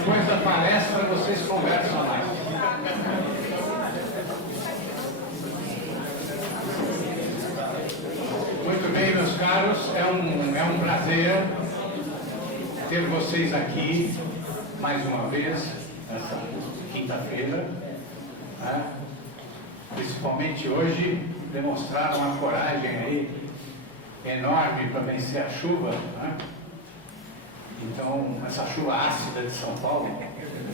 Depois da palestra, vocês conversam mais. Muito bem, meus caros, é um prazer ter vocês aqui mais uma vez, nessa quinta-feira, né? Principalmente hoje, demonstraram uma coragem aí enorme para vencer a chuva, né? Então, essa chuva ácida de São Paulo.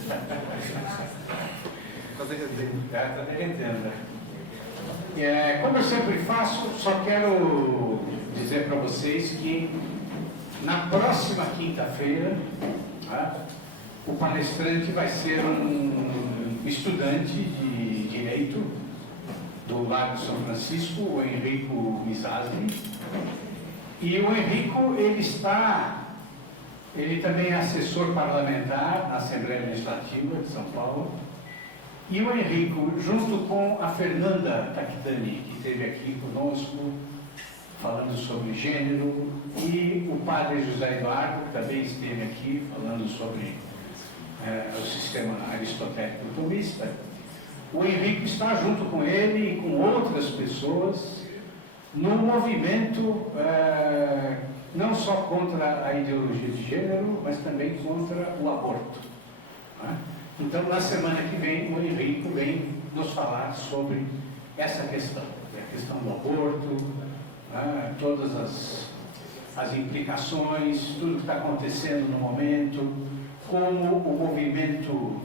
Está derretendo. Como eu sempre faço, só quero dizer para vocês que na próxima quinta-feira, né, o palestrante vai ser um estudante de Direito do Largo São Francisco, o Enrico Misasli. E o Enrico, ele também é assessor parlamentar na Assembleia Legislativa de São Paulo. E o Enrico, junto com a Fernanda Takdani, que esteve aqui conosco, falando sobre gênero, e o padre José Eduardo, que também esteve aqui, falando sobre o sistema aristotélico tomista, o Enrico está junto com ele e com outras pessoas no movimento não só contra a ideologia de gênero, mas também contra o aborto, né? Então, na semana que vem, o Enrico vem nos falar sobre essa questão, a questão do aborto, né? Todas as implicações, tudo que está acontecendo no momento, como o movimento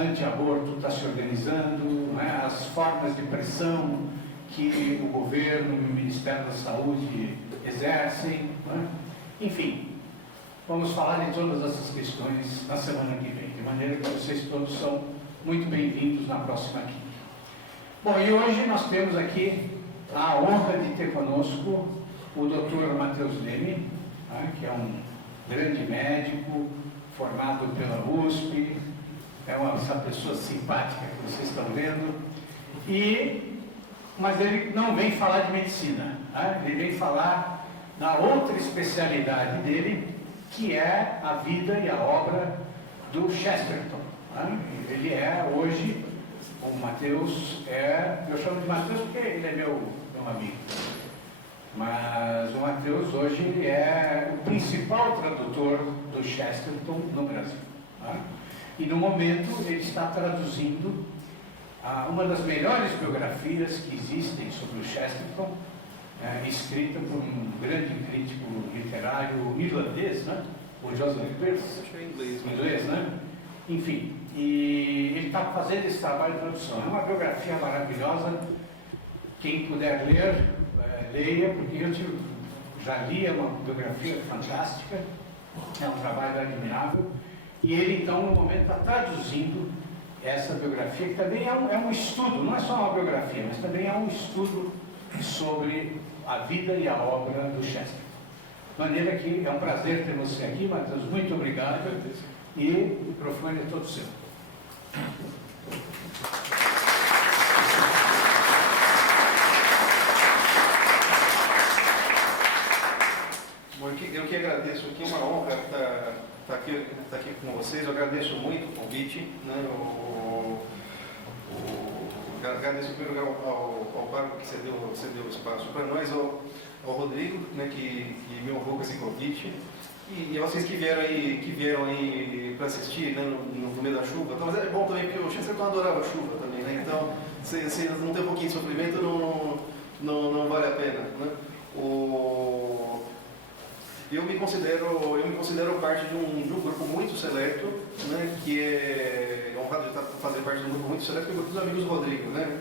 anti-aborto está se organizando, né? As formas de pressão que o governo e o Ministério da Saúde exercem, né? Enfim, vamos falar de todas essas questões na semana que vem, de maneira que vocês todos são muito bem-vindos na próxima quinta. Bom, e hoje nós temos aqui a honra de ter conosco o Dr. Matheus Leme, né, que é um grande médico, formado pela USP, essa pessoa simpática que vocês estão vendo, mas ele não vem falar de medicina, né? Ele vem falar da outra especialidade dele, que é a vida e a obra do Chesterton, né? Ele é hoje, o Matheus eu chamo de Matheus porque ele é meu amigo, mas o Matheus hoje ele é o principal tradutor do Chesterton no Brasil, né? E no momento ele está traduzindo uma das melhores biografias que existem sobre o Chesterton, escrita por um grande crítico literário irlandês, né? O Joseph Pearce, inglês, né? Enfim, e ele está fazendo esse trabalho de tradução. É uma biografia maravilhosa. Quem puder ler, leia, porque eu já li, é uma biografia fantástica, é um trabalho admirável. E ele, então, no momento, está traduzindo essa biografia, que também é um estudo, não é só uma biografia, mas também é um estudo sobre a vida e a obra do Chesterton. De maneira que é um prazer ter você aqui, Matheus, muito obrigado, e o microfone é todo seu. Bom, eu que agradeço, aqui é uma honra estar aqui com vocês. Eu agradeço muito o convite, né? Agradeço primeiro ao Pablo que cedeu o espaço para nós, ao Rodrigo, né, que me honrou com esse convite, e a vocês que vieram aí para assistir, né, no meio da chuva. Então, mas é bom também, porque o Chesterton adorava a chuva também, né? Então, se não tem um pouquinho de sofrimento, não vale a pena, né? Eu me considero parte de um grupo muito seleto, né, que é honrado de fazer parte de um grupo muito seleto, que é o grupo dos amigos do Rodrigo, né?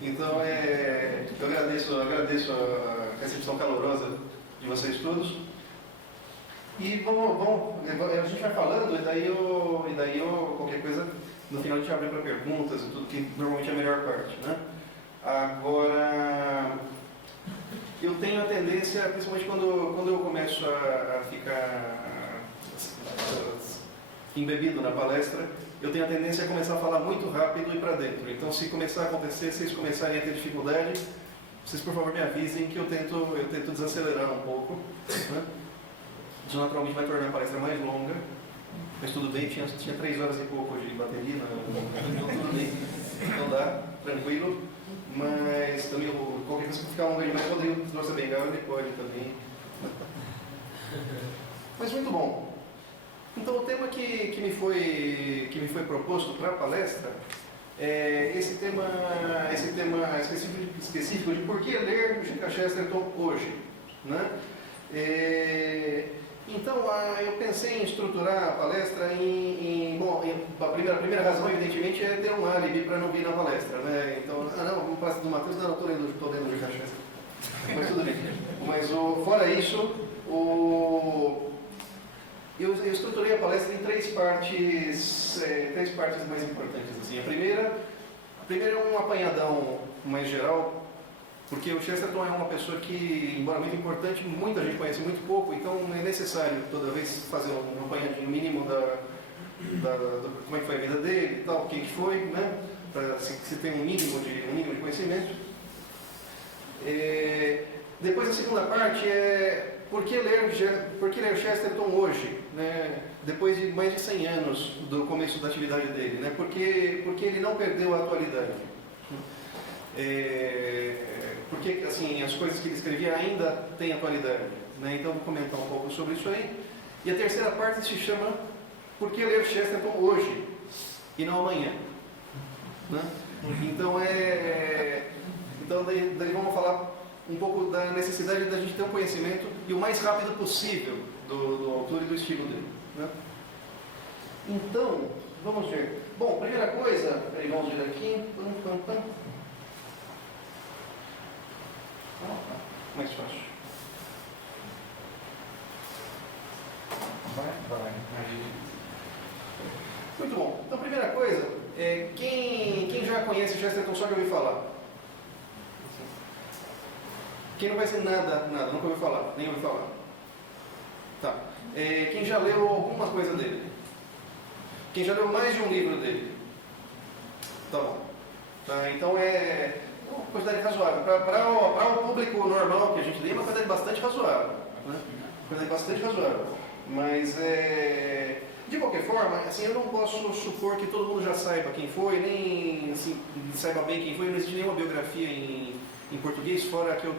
Então, eu agradeço a recepção calorosa de vocês todos. E a gente vai falando, e daí eu qualquer coisa, no final a gente abre para perguntas e tudo, que normalmente é a melhor parte, né? Agora, eu tenho a tendência, principalmente quando eu começo a ficar embebido na palestra, eu tenho a tendência a começar a falar muito rápido e para dentro. Então, se começar a acontecer, se vocês começarem a ter dificuldade, vocês, por favor, me avisem que eu tento desacelerar um pouco, né? Isso naturalmente vai tornar a palestra mais longa, Mas tudo bem, tinha 3 horas e pouco de bateria, então tudo bem, então dá, tranquilo. Mas também, qualquer coisa que ficar um grande mais, o Rodrigo trouxe a bengala, ele pode também. Mas muito bom. Então o tema que me foi proposto para a palestra é esse tema específico de por que ler o G.K. Chesterton hoje, né? Então eu pensei em estruturar a palestra a primeira razão, evidentemente, é ter um álibi para não vir na palestra, né? Então, vamos para do Matheus, não, estou lendo o G.K. Chesterton. Mas tudo bem. Mas fora isso, eu estruturei a palestra em 3 partes mais importantes. Assim. A primeira é um apanhadão mais geral, porque o Chesterton é uma pessoa que, embora muito importante, muita gente conhece muito pouco, então é necessário toda vez fazer um apanhadinho mínimo do como é que foi a vida dele e tal, quem que foi, né? Para se ter um mínimo de conhecimento. Depois a segunda parte é por que ler Chesterton hoje, né? Depois de mais de 100 anos do começo da atividade dele, né? Porque ele não perdeu a atualidade. Porque assim, as coisas que ele escrevia ainda têm atualidade, né? Então vou comentar um pouco sobre isso aí. E a terceira parte se chama por que ler Chesterton hoje e não amanhã, né? Então daí vamos falar um pouco da necessidade da gente ter um conhecimento e o mais rápido possível do autor e do estilo dele, né? Então, vamos ver. Bom, primeira coisa, vamos ver aqui. Mais fácil. Vai. Muito bom. Então, primeira coisa, quem já conhece Chesterton só de ouvir falar? Quem não vai ser nada, nunca ouviu falar, nem ouviu falar. Tá. Quem já leu alguma coisa dele? Quem já leu mais de um livro dele? Tá bom. Tá, então uma quantidade razoável. Para o público normal que a gente lê, é uma quantidade bastante razoável. Né? Uma quantidade bastante razoável. Mas, de qualquer forma, assim, eu não posso supor que todo mundo já saiba quem foi, nem assim, saiba bem quem foi. Não existe nenhuma biografia em português, fora a que eu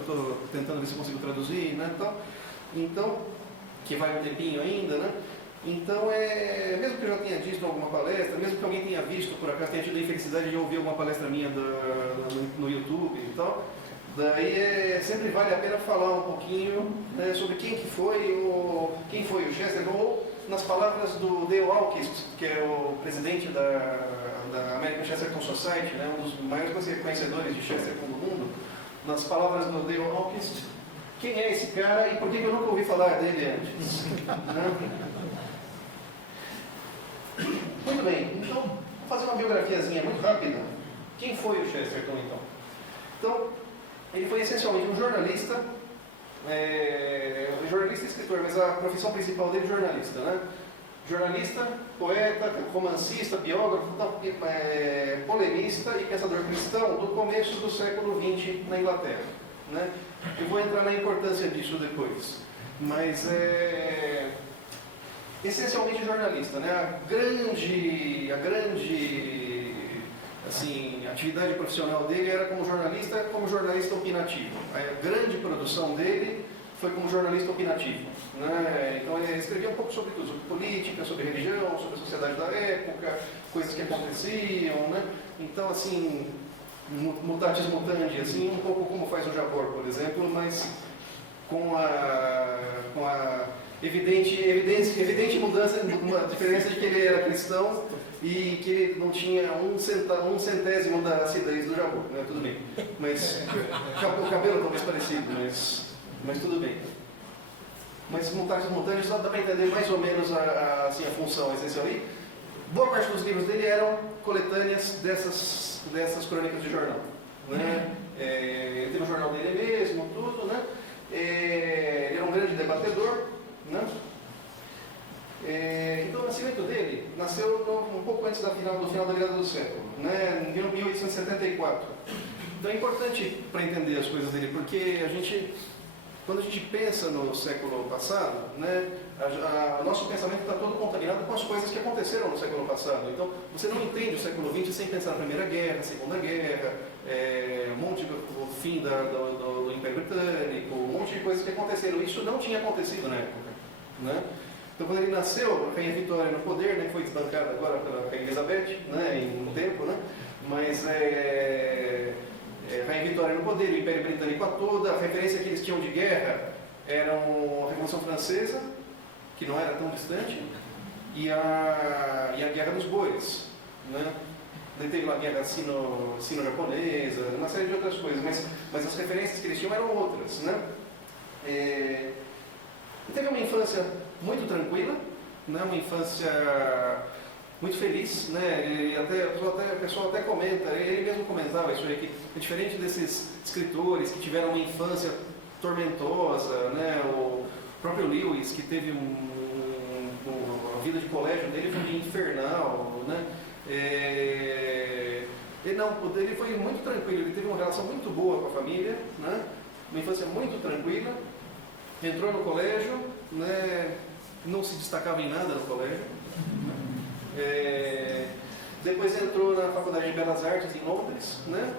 estou tentando ver se eu consigo traduzir, né? Então, que vai um tempinho ainda, né? Então, mesmo que eu já tenha visto alguma palestra, mesmo que alguém tenha visto, por acaso, tenha tido a infelicidade de ouvir alguma palestra minha no YouTube e tal, daí sempre vale a pena falar um pouquinho, né, sobre quem foi o Chesterton, ou nas palavras do Dale Aukist, que é o presidente da American Chesterton Society, né, um dos maiores conhecedores de Chesterton do mundo, nas palavras do Dale Aukist, quem é esse cara e por que eu nunca ouvi falar dele antes? Né? Muito bem, então, vou fazer uma biografiazinha muito rápida. Quem foi o Chesterton, então? Então, ele foi essencialmente um jornalista, jornalista e escritor, mas a profissão principal dele é jornalista, né? Jornalista, poeta, romancista, biógrafo, polemista e pensador cristão do começo do século XX na Inglaterra, né? Eu vou entrar na importância disso depois, mas essencialmente jornalista, né? A grande assim, atividade profissional dele era como jornalista opinativo. A grande produção dele foi como jornalista opinativo, né? Então ele escrevia um pouco sobre tudo, sobre política, sobre religião, sobre a sociedade da época, coisas que aconteciam, né? Então, assim, mutatis mutandi, assim, um pouco como faz o Jabor, por exemplo, mas com a evidente mudança, uma diferença de que ele era cristão e que ele não tinha um centésimo da acidez do Jabor, né? Tudo bem. Mas o cabelo talvez parecido, mas tudo bem. Mas mutatis mutandis só dá para entender mais ou menos a função essencial aí. Boa parte dos livros dele eram coletâneas dessas crônicas de jornal, né? Ele teve o jornal dele mesmo, tudo, né? Ele era um grande debatedor, né? Então o nascimento dele nasceu um pouco antes do final da virada do século, né? Em 1874. Então é importante para entender as coisas dele, porque a gente quando a gente pensa no século passado, né, nosso pensamento está todo contaminado com as coisas que aconteceram no século passado. Então, você não entende o século XX sem pensar na Primeira Guerra, Segunda Guerra, o fim do Império Britânico, um monte de coisas que aconteceram. Isso não tinha acontecido na época, né? Então, quando ele nasceu, a Rainha Vitória no poder, né, foi desbancada agora pela Rainha Elizabeth, né, em um tempo, né? Mas Rainha Vitória no poder, o Império Britânico a toda, a referência que eles tinham de guerra era a Revolução Francesa, que não era tão distante, e a Guerra dos Bois, né? Daí teve lá a Guerra Sino-Japonesa, uma série de outras coisas, mas as referências que eles tinham eram outras, né? Teve uma infância muito tranquila, né? Uma infância muito feliz, né? O pessoal até comenta, ele mesmo comentava isso aí, que é diferente desses escritores que tiveram uma infância tormentosa, né? O próprio Lewis, que teve a vida de colégio dele foi infernal, né? Ele foi muito tranquilo, ele teve uma relação muito boa com a família, né? Uma infância muito tranquila, entrou no colégio, né? Não se destacava em nada no colégio. Depois entrou na Faculdade de Belas Artes em Londres, né?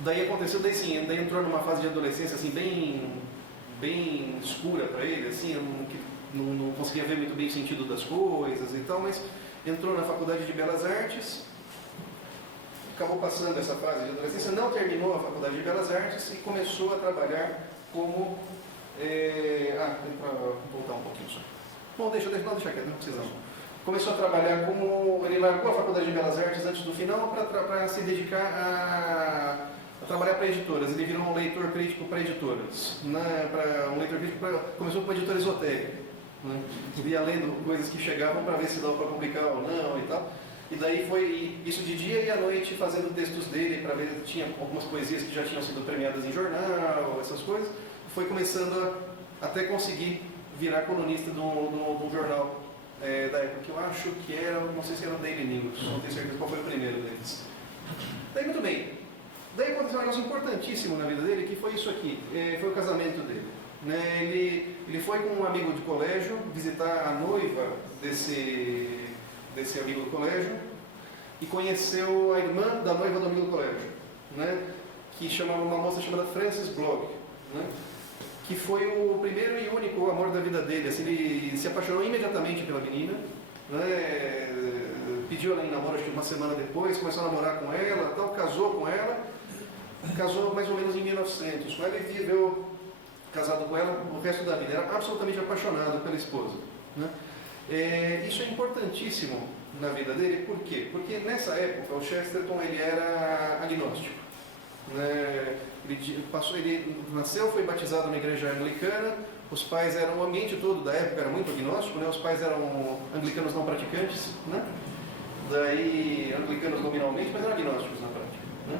Daí entrou numa fase de adolescência assim, bem escura para ele, assim, não conseguia ver muito bem o sentido das coisas e tal, mas entrou na Faculdade de Belas Artes, acabou passando essa fase de adolescência, não terminou a Faculdade de Belas Artes e começou a trabalhar como... para voltar um pouquinho só. Bom, deixa quieto, não precisa não. Começou a trabalhar como... Ele largou a Faculdade de Belas Artes antes do final para se dedicar a trabalhar para editoras. Ele virou um leitor crítico para editoras. Né? Começou com uma editora esotérica. Né? Ele ia lendo coisas que chegavam para ver se dava para publicar ou não e tal. E daí foi isso de dia e à noite fazendo textos dele para ver se tinha algumas poesias que já tinham sido premiadas em jornal, essas coisas. Foi começando até conseguir virar colunista de um jornal da época, que eu acho que era, não sei se era o Daily News, não tenho certeza qual foi o primeiro deles. Daí, muito bem. Daí aconteceu um negócio importantíssimo na vida dele, que foi isso aqui, foi o casamento dele. Né? Ele foi com um amigo de colégio visitar a noiva desse amigo do colégio e conheceu a irmã da noiva do amigo do colégio, né? Que chamava uma moça chamada Frances Blogg, né? Que foi o primeiro e único amor da vida dele. Assim, ele se apaixonou imediatamente pela menina, né? Pediu ela em namoro, acho que uma semana depois, começou a namorar com ela, tal, casou com ela, casou mais ou menos em 1900 com ela e viveu casado com ela o resto da vida. Era absolutamente apaixonado pela esposa, né? Isso é importantíssimo na vida dele, por quê? Porque nessa época o Chesterton ele era agnóstico. Né? Ele nasceu, foi batizado na igreja anglicana, os pais eram, o ambiente todo da época era muito agnóstico, né? Os pais eram anglicanos não praticantes, né? Daí, anglicanos nominalmente, mas eram agnósticos na prática, né?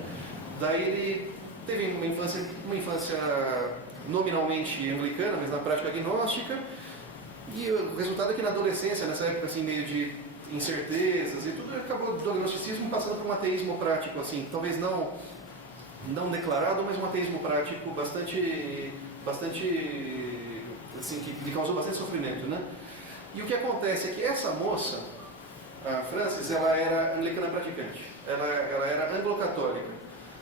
Daí ele teve uma infância nominalmente anglicana, mas na prática agnóstica, e o resultado é que na adolescência, nessa época assim, meio de incertezas e tudo, acabou do agnosticismo passando por um ateísmo prático, assim, talvez não declarado, mas um ateísmo prático bastante assim, que lhe causou bastante sofrimento, né? E o que acontece é que essa moça, a Frances, ela era anglicana praticante, ela era anglo-católica,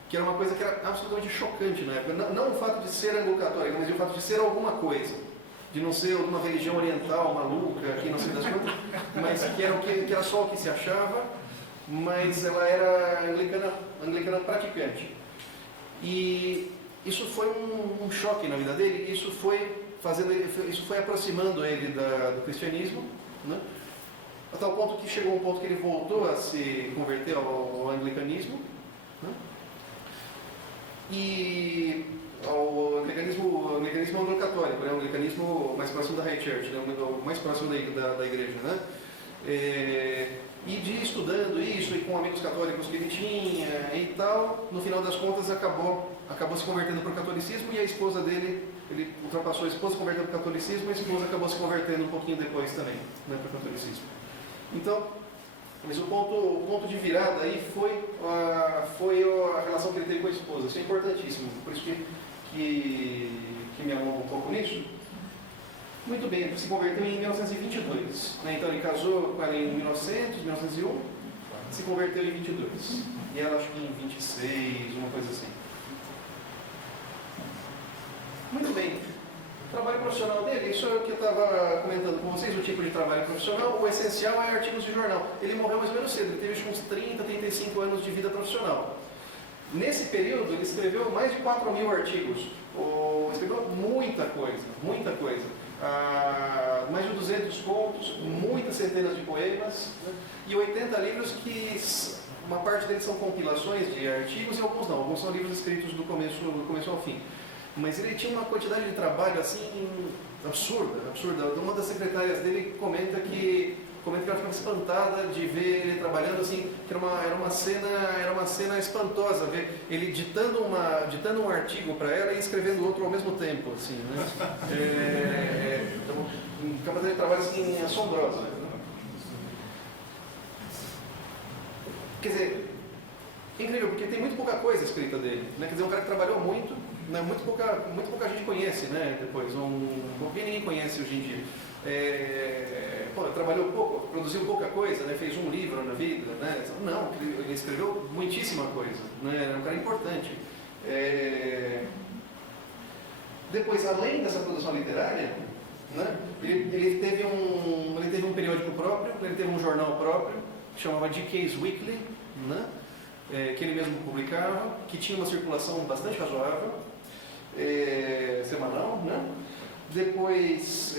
que era uma coisa que era absolutamente chocante na época, não o fato de ser anglo-católica, mas o fato de ser alguma coisa, de não ser uma religião oriental maluca, aqui não sei das quantas, mas que era só o que se achava, mas ela era anglicana praticante. E isso foi um choque na vida dele, isso foi aproximando ele do cristianismo, né? A tal ponto que chegou um ponto que ele voltou a se converter ao anglicanismo, né? E ao anglicanismo anglo-católico, né? O anglicanismo mais próximo da High Church, né? O mais próximo da igreja, né? E de estudando isso e com amigos católicos que ele tinha e tal, no final das contas acabou se convertendo para o catolicismo, e a esposa dele, ele ultrapassou a esposa, converteu para o catolicismo, e a esposa acabou se convertendo um pouquinho depois também, né, para o catolicismo. Então, mas o ponto de virada aí foi a relação que ele teve com a esposa. Isso é importantíssimo, por isso que minha isso? Muito bem, se converteu em 1922. Né? Então ele casou com ela em 1901, se converteu em 22. E ela acho que em 26, uma coisa assim. Muito bem. O trabalho profissional dele, isso é o que eu estava comentando com vocês, o tipo de trabalho profissional. O essencial é artigos de jornal. Ele morreu mais ou menos cedo, ele teve uns 30, 35 anos de vida profissional. Nesse período, ele escreveu mais de 4.000 artigos. Escreveu muita coisa, muita coisa. Mais de 200 contos, muitas centenas de poemas, né? E 80 livros que uma parte deles são compilações de artigos e alguns não. Alguns são livros escritos do começo ao fim. Mas ele tinha uma quantidade de trabalho assim absurda. Uma das secretárias dele comenta que ela ficava espantada de ver ele trabalhando assim, que era uma cena espantosa, ver ele ditando um artigo para ela e escrevendo outro ao mesmo tempo, assim, né? Uma capacidade de trabalho assim assombrosa. Quer dizer, incrível, porque tem muito pouca coisa escrita dele, né? Quer dizer, um cara que trabalhou muito, né? Muito pouca gente conhece, né? Depois, ninguém conhece hoje em dia. Trabalhou pouco, produziu pouca coisa, né? Fez um livro na vida, né? Não, ele escreveu muitíssima coisa, né? Era um cara importante. Depois, além dessa produção literária, né? Ele teve um periódico próprio, ele teve um jornal próprio, que chamava DK's Weekly, né? Que ele mesmo publicava, que tinha uma circulação bastante razoável, semanal, né? Depois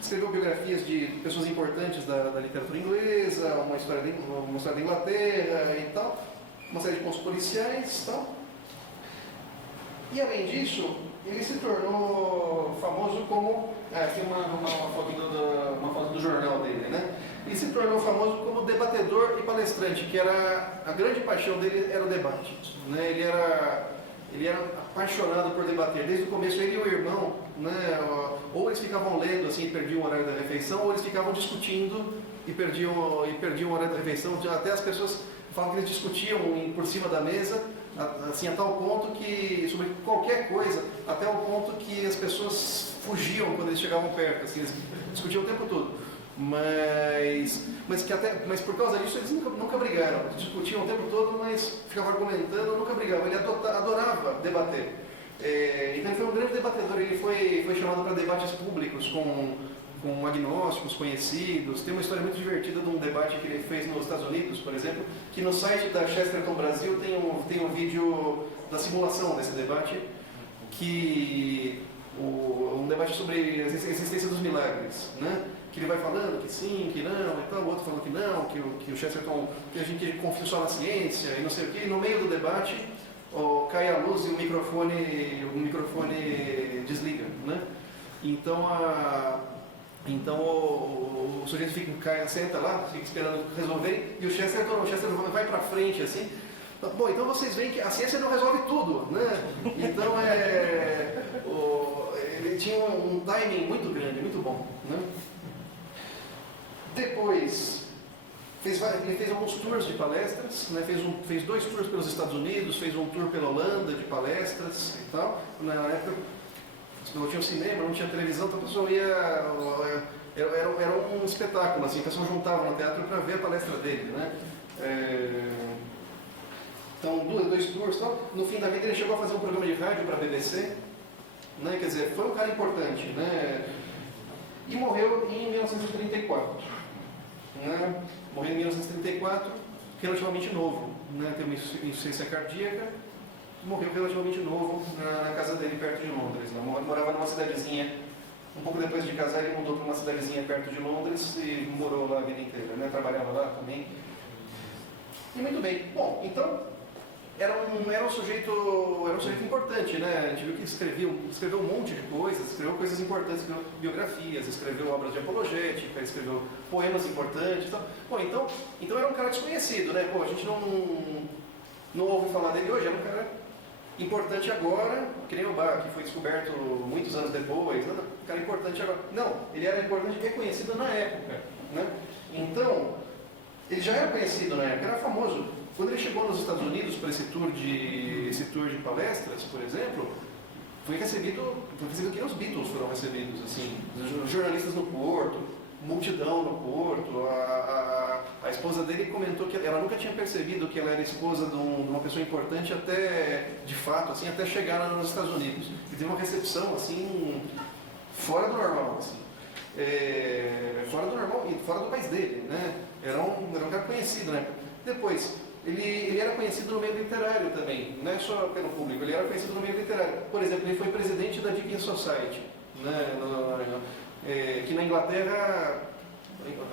escreveu biografias de pessoas importantes da literatura inglesa, uma história da Inglaterra e tal, uma série de contos policiais e tal. E além disso, ele se tornou famoso como... aqui uma foto do jornal dele, né? Ele se tornou famoso como debatedor e palestrante, que era a grande paixão dele era o debate, né? Ele era apaixonado por debater. Desde o começo, ele e o irmão, né, ou eles ficavam lendo assim, e perdiam o horário da refeição, ou eles ficavam discutindo e perdiam o horário da refeição. Até as pessoas falam que eles discutiam por cima da mesa, assim, a tal ponto que, sobre qualquer coisa, até o ponto que as pessoas fugiam quando eles chegavam perto. Assim, eles discutiam o tempo todo. Mas por causa disso eles nunca brigaram. Eles discutiam o tempo todo, mas ficavam argumentando, nunca brigavam. Ele adorava debater. Então ele foi um grande debatedor. Ele foi chamado para debates públicos com agnósticos conhecidos. Tem uma história muito divertida de um debate que ele fez nos Estados Unidos, por exemplo, que no site da Chesterton Brasil tem um vídeo da simulação desse debate, um debate sobre a existência dos milagres, né? Que ele vai falando que sim, que não, e tal, o outro falando que não, que o Chesterton, que a gente confia só na ciência, e não sei o quê, e no meio do debate cai a luz e o microfone desliga, né? Então o sujeito senta lá, fica esperando resolver, e o Chesterton vai para frente assim. Bom, então vocês veem que a ciência não resolve tudo, né? Então ele tinha um timing muito grande, muito bom, né? Depois, ele fez alguns tours de palestras, né? Fez 2 tours pelos Estados Unidos, fez um tour pela Holanda de palestras e tal. Na época não tinha cinema, não tinha televisão, então a pessoa era um espetáculo, assim, a pessoa juntava no teatro para ver a palestra dele, né? Então, 2 tours, tal. No fim da vida ele chegou a fazer um programa de rádio para a BBC, né? Quer dizer, foi um cara importante, né? E morreu em 1934. Né? Morreu em 1934, relativamente novo, né? Teve uma insuficiência cardíaca, morreu relativamente novo na casa dele perto de Londres. Né? Morava numa cidadezinha, um pouco depois de casar ele mudou para uma cidadezinha perto de Londres e morou lá a vida inteira, né? Trabalhava lá também. E muito bem. Bom, então era um sujeito importante, né? A gente viu que escreveu um monte de coisas, escreveu coisas importantes, escreveu biografias, escreveu obras de apologética, escreveu poemas importantes. Bom, então era um cara desconhecido, né? Pô, a gente não ouve falar dele hoje, era um cara importante agora, que nem o Bach, que foi descoberto muitos anos depois, um cara importante agora. Não, ele era importante e reconhecido na época, né? Então, ele já era conhecido na época, era famoso. Quando ele chegou nos Estados Unidos para esse tour de palestras, por exemplo, foi recebido que os Beatles foram recebidos, assim, os jornalistas no Porto, multidão no Porto. A esposa dele comentou que ela nunca tinha percebido que ela era esposa de uma pessoa importante até, de fato, assim, até chegar lá nos Estados Unidos. E teve uma recepção, assim, fora do normal, assim. Fora do normal e fora do país dele, né? Era um cara conhecido, né? Depois, ele era conhecido no meio literário também, não é só pelo público, ele era conhecido no meio literário. Por exemplo, ele foi presidente da Dickens Society, né? Que na Inglaterra,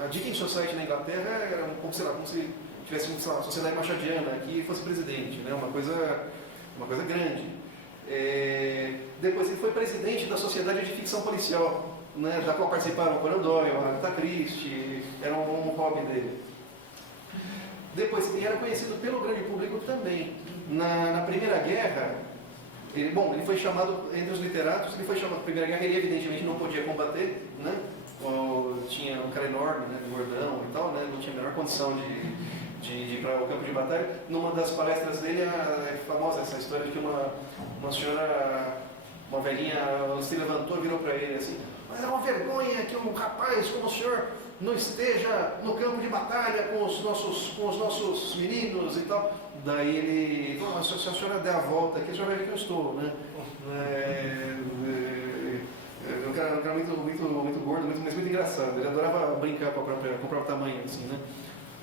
a Dickens Society na Inglaterra era um pouco, sei lá, como se tivesse uma sociedade machadiana aqui e fosse presidente, né? Uma coisa grande. Depois ele foi presidente da Sociedade de Ficção Policial, né? Da qual participaram Conan Doyle, Agatha Christie, era um hobby dele. Depois, ele era conhecido pelo grande público também. Na Primeira Guerra, ele foi chamado, entre os literatos, ele foi chamado na Primeira Guerra, ele evidentemente não podia combater, né? Tinha um cara enorme, né, gordão e tal, né? Não tinha a menor condição de ir para o campo de batalha. Numa das palestras dele, é famosa essa história de que uma senhora, uma velhinha, se levantou e virou para ele assim: mas é uma vergonha que um rapaz como o senhor não esteja no campo de batalha com os nossos meninos e tal. Daí ele falou: se a senhora der a volta aqui, a senhora vai ver que eu estou, né? Um cara muito gordo, mas muito engraçado. Ele adorava brincar com o próprio tamanho, assim, né?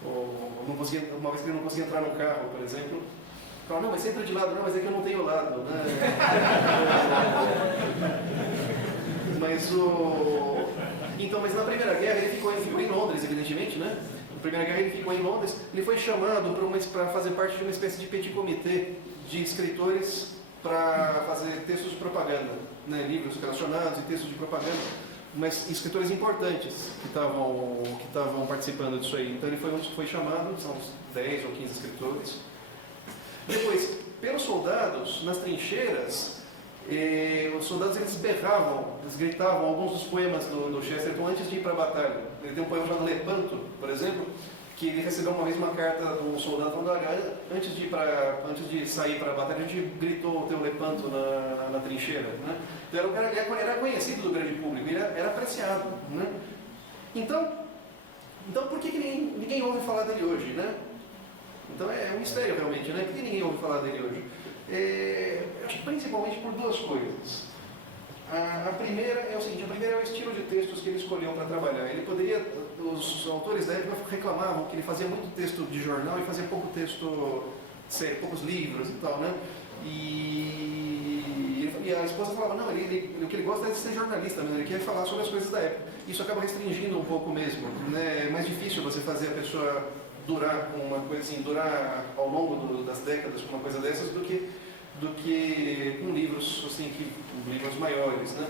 Uma vez que ele não conseguia entrar no carro, por exemplo, falava: não, mas você entra de lado. Não, mas é que eu não tenho lado, né? Mas na Primeira Guerra ele ficou em Londres, evidentemente, né? Na Primeira Guerra ele ficou em Londres. Ele foi chamado para fazer parte de uma espécie de petit comité de escritores para fazer textos de propaganda, né? Livros relacionados e textos de propaganda, mas escritores importantes que estavam participando disso aí. Então ele foi chamado, são uns 10 ou 15 escritores. Depois, pelos soldados, nas trincheiras, os soldados eles berravam, eles gritavam alguns dos poemas do Chesterton antes de ir para a batalha. Ele tem um poema chamado Lepanto, por exemplo, que ele recebeu uma vez uma carta de um soldado falando: olha, antes de sair para a batalha, a gente gritou o teu Lepanto na trincheira, né? Então era um cara que era conhecido do grande público, ele era apreciado, né? Então por que ninguém ouve falar dele hoje, né? Então é um mistério realmente, né? Por que ninguém ouve falar dele hoje? Acho que principalmente por duas coisas. A primeira é o seguinte: a primeira é o estilo de textos que ele escolheu para trabalhar. Os autores da época reclamavam que ele fazia muito texto de jornal e fazia pouco texto sério, poucos livros e tal, né? E a esposa falava: não, o que ele gosta é de ser jornalista mesmo, ele quer falar sobre as coisas da época. Isso acaba restringindo um pouco mesmo, né? É mais difícil você fazer a pessoa durar com uma coisa assim, durar ao longo das décadas com uma coisa dessas do que com livros assim, livros maiores, né?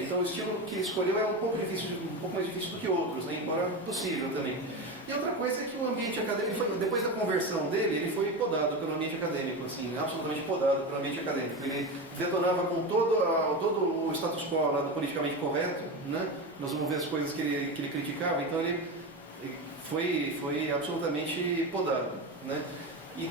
Então o estilo que ele escolheu é um pouco mais difícil do que outros, né? Embora possível também. E outra coisa é que o ambiente acadêmico, depois da conversão dele, ele foi podado pelo ambiente acadêmico, assim, absolutamente podado pelo ambiente acadêmico. Ele detonava com todo o status quo lá do politicamente correto, né? Nós vamos ver as coisas que ele criticava, então ele foi absolutamente podado, né? E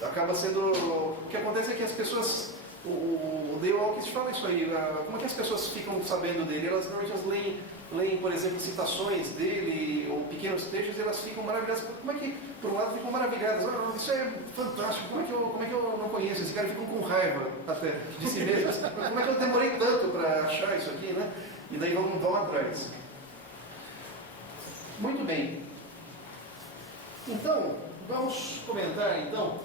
acaba sendo... O que acontece é que as pessoas... O Dale Hawkins fala isso aí. Como é que as pessoas ficam sabendo dele? Elas normalmente leem, por exemplo, citações dele ou pequenos textos e elas ficam maravilhadas. Como é que, por um lado, ficam maravilhadas? Isso é fantástico. Como é que eu não conheço esse cara? Ficam com raiva até de si mesmos. Como é que eu demorei tanto para achar isso aqui, né? E daí vão atrás. Muito bem. Então, vamos comentar, então,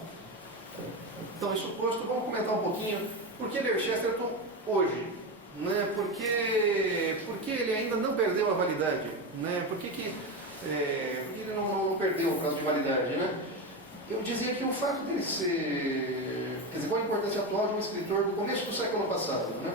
isso posto, vamos comentar um pouquinho por que ler Chesterton hoje, né? Porque ele ainda não perdeu a validade, né? Por que ele não perdeu o prazo de validade, né? Eu dizia que o fato dele ser... Quer dizer, qual a importância atual de um escritor do começo do século passado, né?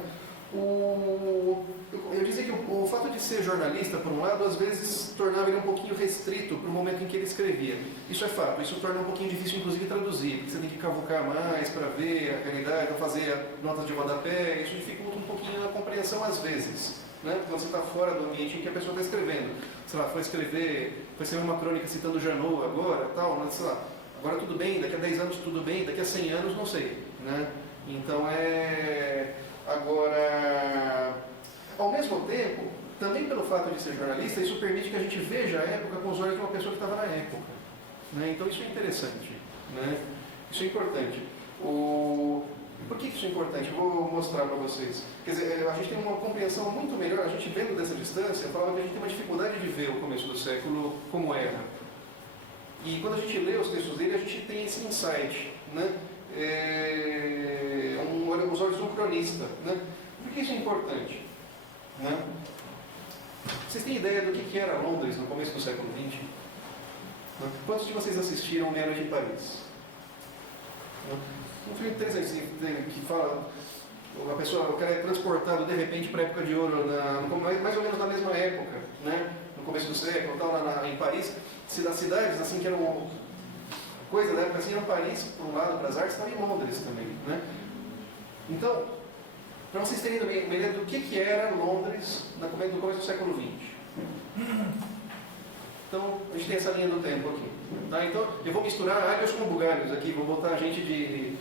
Eu dizia que o fato de ser jornalista, por um lado, às vezes tornava ele um pouquinho restrito para o momento em que ele escrevia. Isso é fato, isso torna um pouquinho difícil, inclusive, traduzir, porque você tem que cavucar mais para ver a realidade, para fazer notas de rodapé, isso dificulta um pouquinho a compreensão às vezes, né? Quando você está fora do ambiente em que a pessoa está escrevendo. Sei lá, foi escrever uma crônica citando Janot agora, tal, né? Sei lá, agora tudo bem, daqui a 10 anos tudo bem, daqui a 100 anos não sei, né? Então agora, ao mesmo tempo, também pelo fato de ser jornalista, isso permite que a gente veja a época com os olhos de uma pessoa que estava na época. Né? Então isso é interessante. Né? Isso é importante. Por que isso é importante? Vou mostrar para vocês. Quer dizer, a gente tem uma compreensão muito melhor, a gente vendo dessa distância, eu falava que a gente tem uma dificuldade de ver o começo do século como era. E quando a gente lê os textos dele, a gente tem esse insight. Né? Os olhos de um cronista. Né? Por que isso é importante? Né? Vocês têm ideia do que era Londres no começo do século XX? Né? Quantos de vocês assistiram Meia-Noite em Paris? Um filme interessante que fala, o cara é transportado de repente para a época de ouro, mais ou menos na mesma época, né? No começo do século, em Paris, das cidades assim que eram coisa da época assim, eram Paris por um lado, para as artes, estava em Londres também, né? Então, para vocês terem uma ideia do que era Londres no começo do século XX. Então, a gente tem essa linha do tempo aqui. Tá? Então, eu vou misturar áreas com bugalhos aqui, vou botar a gente de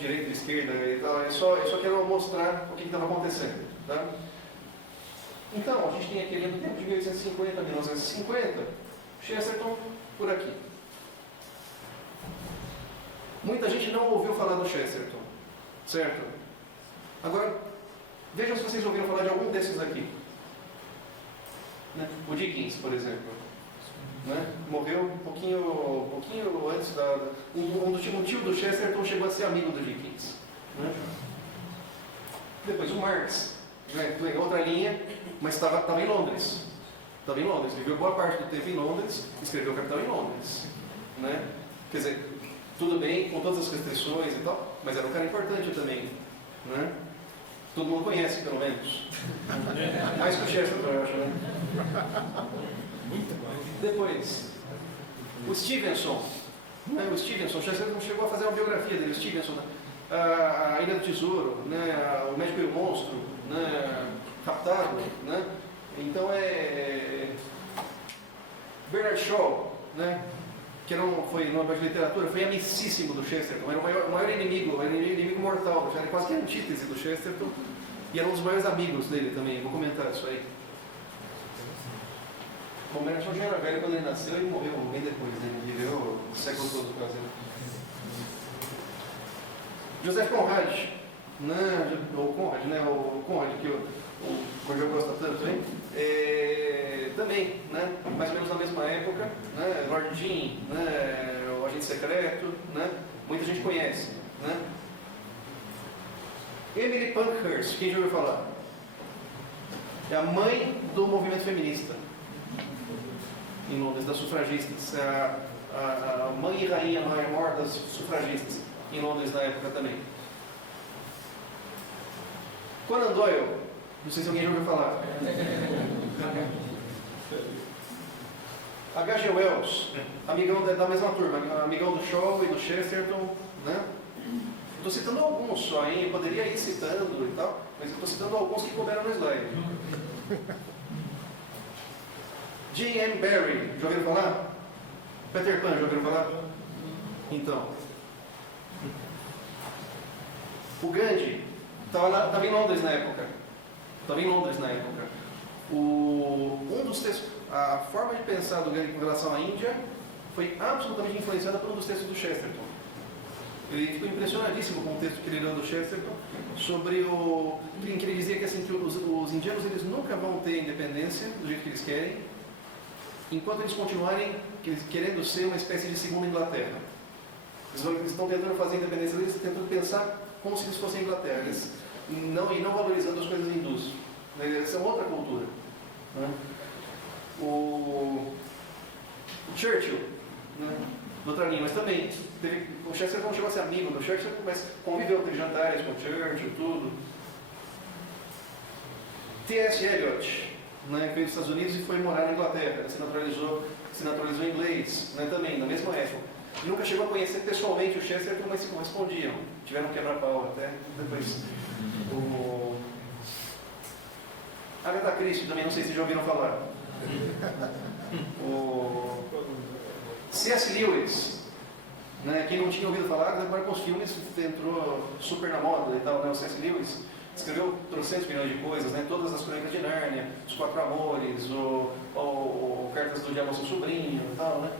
direita e esquerda e tal. Eu só quero mostrar o que estava acontecendo. Tá? Então, a gente tem aqui a linha do tempo de 1850 a 1950, Chesterton por aqui. Muita gente não ouviu falar do Chesterton, certo? Agora, vejam se vocês ouviram falar de algum desses aqui. Né? O Dickens, por exemplo. Né? Morreu um pouquinho antes um tio do Chesterton chegou a ser amigo do Dickens. Né? Depois o Marx, né? Em outra linha, mas estava em Londres. Estava em Londres, viveu boa parte do tempo em Londres, escreveu Capital em Londres. Né? Quer dizer, tudo bem, com todas as restrições e tal, mas era um cara importante também. Né? Todo mundo conhece, pelo menos. Mais que o Chesterton, eu acho, né? Muito mais. Depois, o Stevenson. Né? O Chesterton chegou a fazer uma biografia dele, o Stevenson. Né? A Ilha do Tesouro, né? O Médico e o Monstro, né? Captado. Né? Então Bernard Shaw, né? Que foi numa de literatura, foi amicíssimo do Chesterton, era o maior inimigo, era um inimigo mortal, era quase que a antítese do Chesterton, e era um dos maiores amigos dele também, vou comentar isso aí. Bom, Bernard Shaw já era velho quando ele nasceu e morreu bem depois, né? Ele viveu o século todo quase. Joseph Conrad, né? O Conrad, que o Cordel gosta tanto, hein? Também, né? Mais ou menos na mesma época, né? Lord Jean, né? O Agente Secreto, né? Muita gente conhece, né? Emily Pankhurst, quem já ouviu falar? É a mãe do movimento feminista em Londres, das sufragistas, a mãe e rainha maior das sufragistas em Londres na época também. Conan Doyle, não sei se alguém já ouviu falar. H.G. Wells, amigão da mesma turma, amigão do Shaw e do Chesterton, né? Estou citando alguns só, hein? Eu poderia ir citando e tal, mas estou citando alguns que couberam no slide. J.M. Barrie, já ouviram falar? Peter Pan, já ouviram falar? Então. O Gandhi estava em Londres na época. Um dos textos, a forma de pensar do Gandhi com relação à Índia foi absolutamente influenciada por um dos textos do Chesterton. Ele ficou impressionadíssimo com o texto que ele leu do Chesterton sobre em que ele dizia que, assim, que os indianos eles nunca vão ter independência do jeito que eles querem, enquanto eles continuarem querendo ser uma espécie de segunda Inglaterra. Eles estão tentando fazer a independência deles, tentando pensar como se eles fossem a Inglaterra, e não valorizando as coisas hindus. Essa é outra cultura. Né? O Churchill, né? Outra linha, mas também o Chesterton não chegou a ser amigo do Churchill, mas conviveu, teve jantares com o Churchill, tudo. T.S. Eliot, né, veio dos Estados Unidos e foi morar na Inglaterra, se naturalizou inglês, né, também, na mesma época. E nunca chegou a conhecer pessoalmente o Chesterton, mas se correspondiam. Tiveram um quebra-pau até depois. O Agatha Christie também, não sei se já ouviram falar. O C.S. Lewis, Né? Quem não tinha ouvido falar, agora com os filmes entrou super na moda e tal, né? O C.S. Lewis escreveu 300 milhões de coisas, né? Todas as Crônicas de Nárnia, Os Quatro Amores, o Cartas do Diabo ao Seu Sobrinho e tal, né?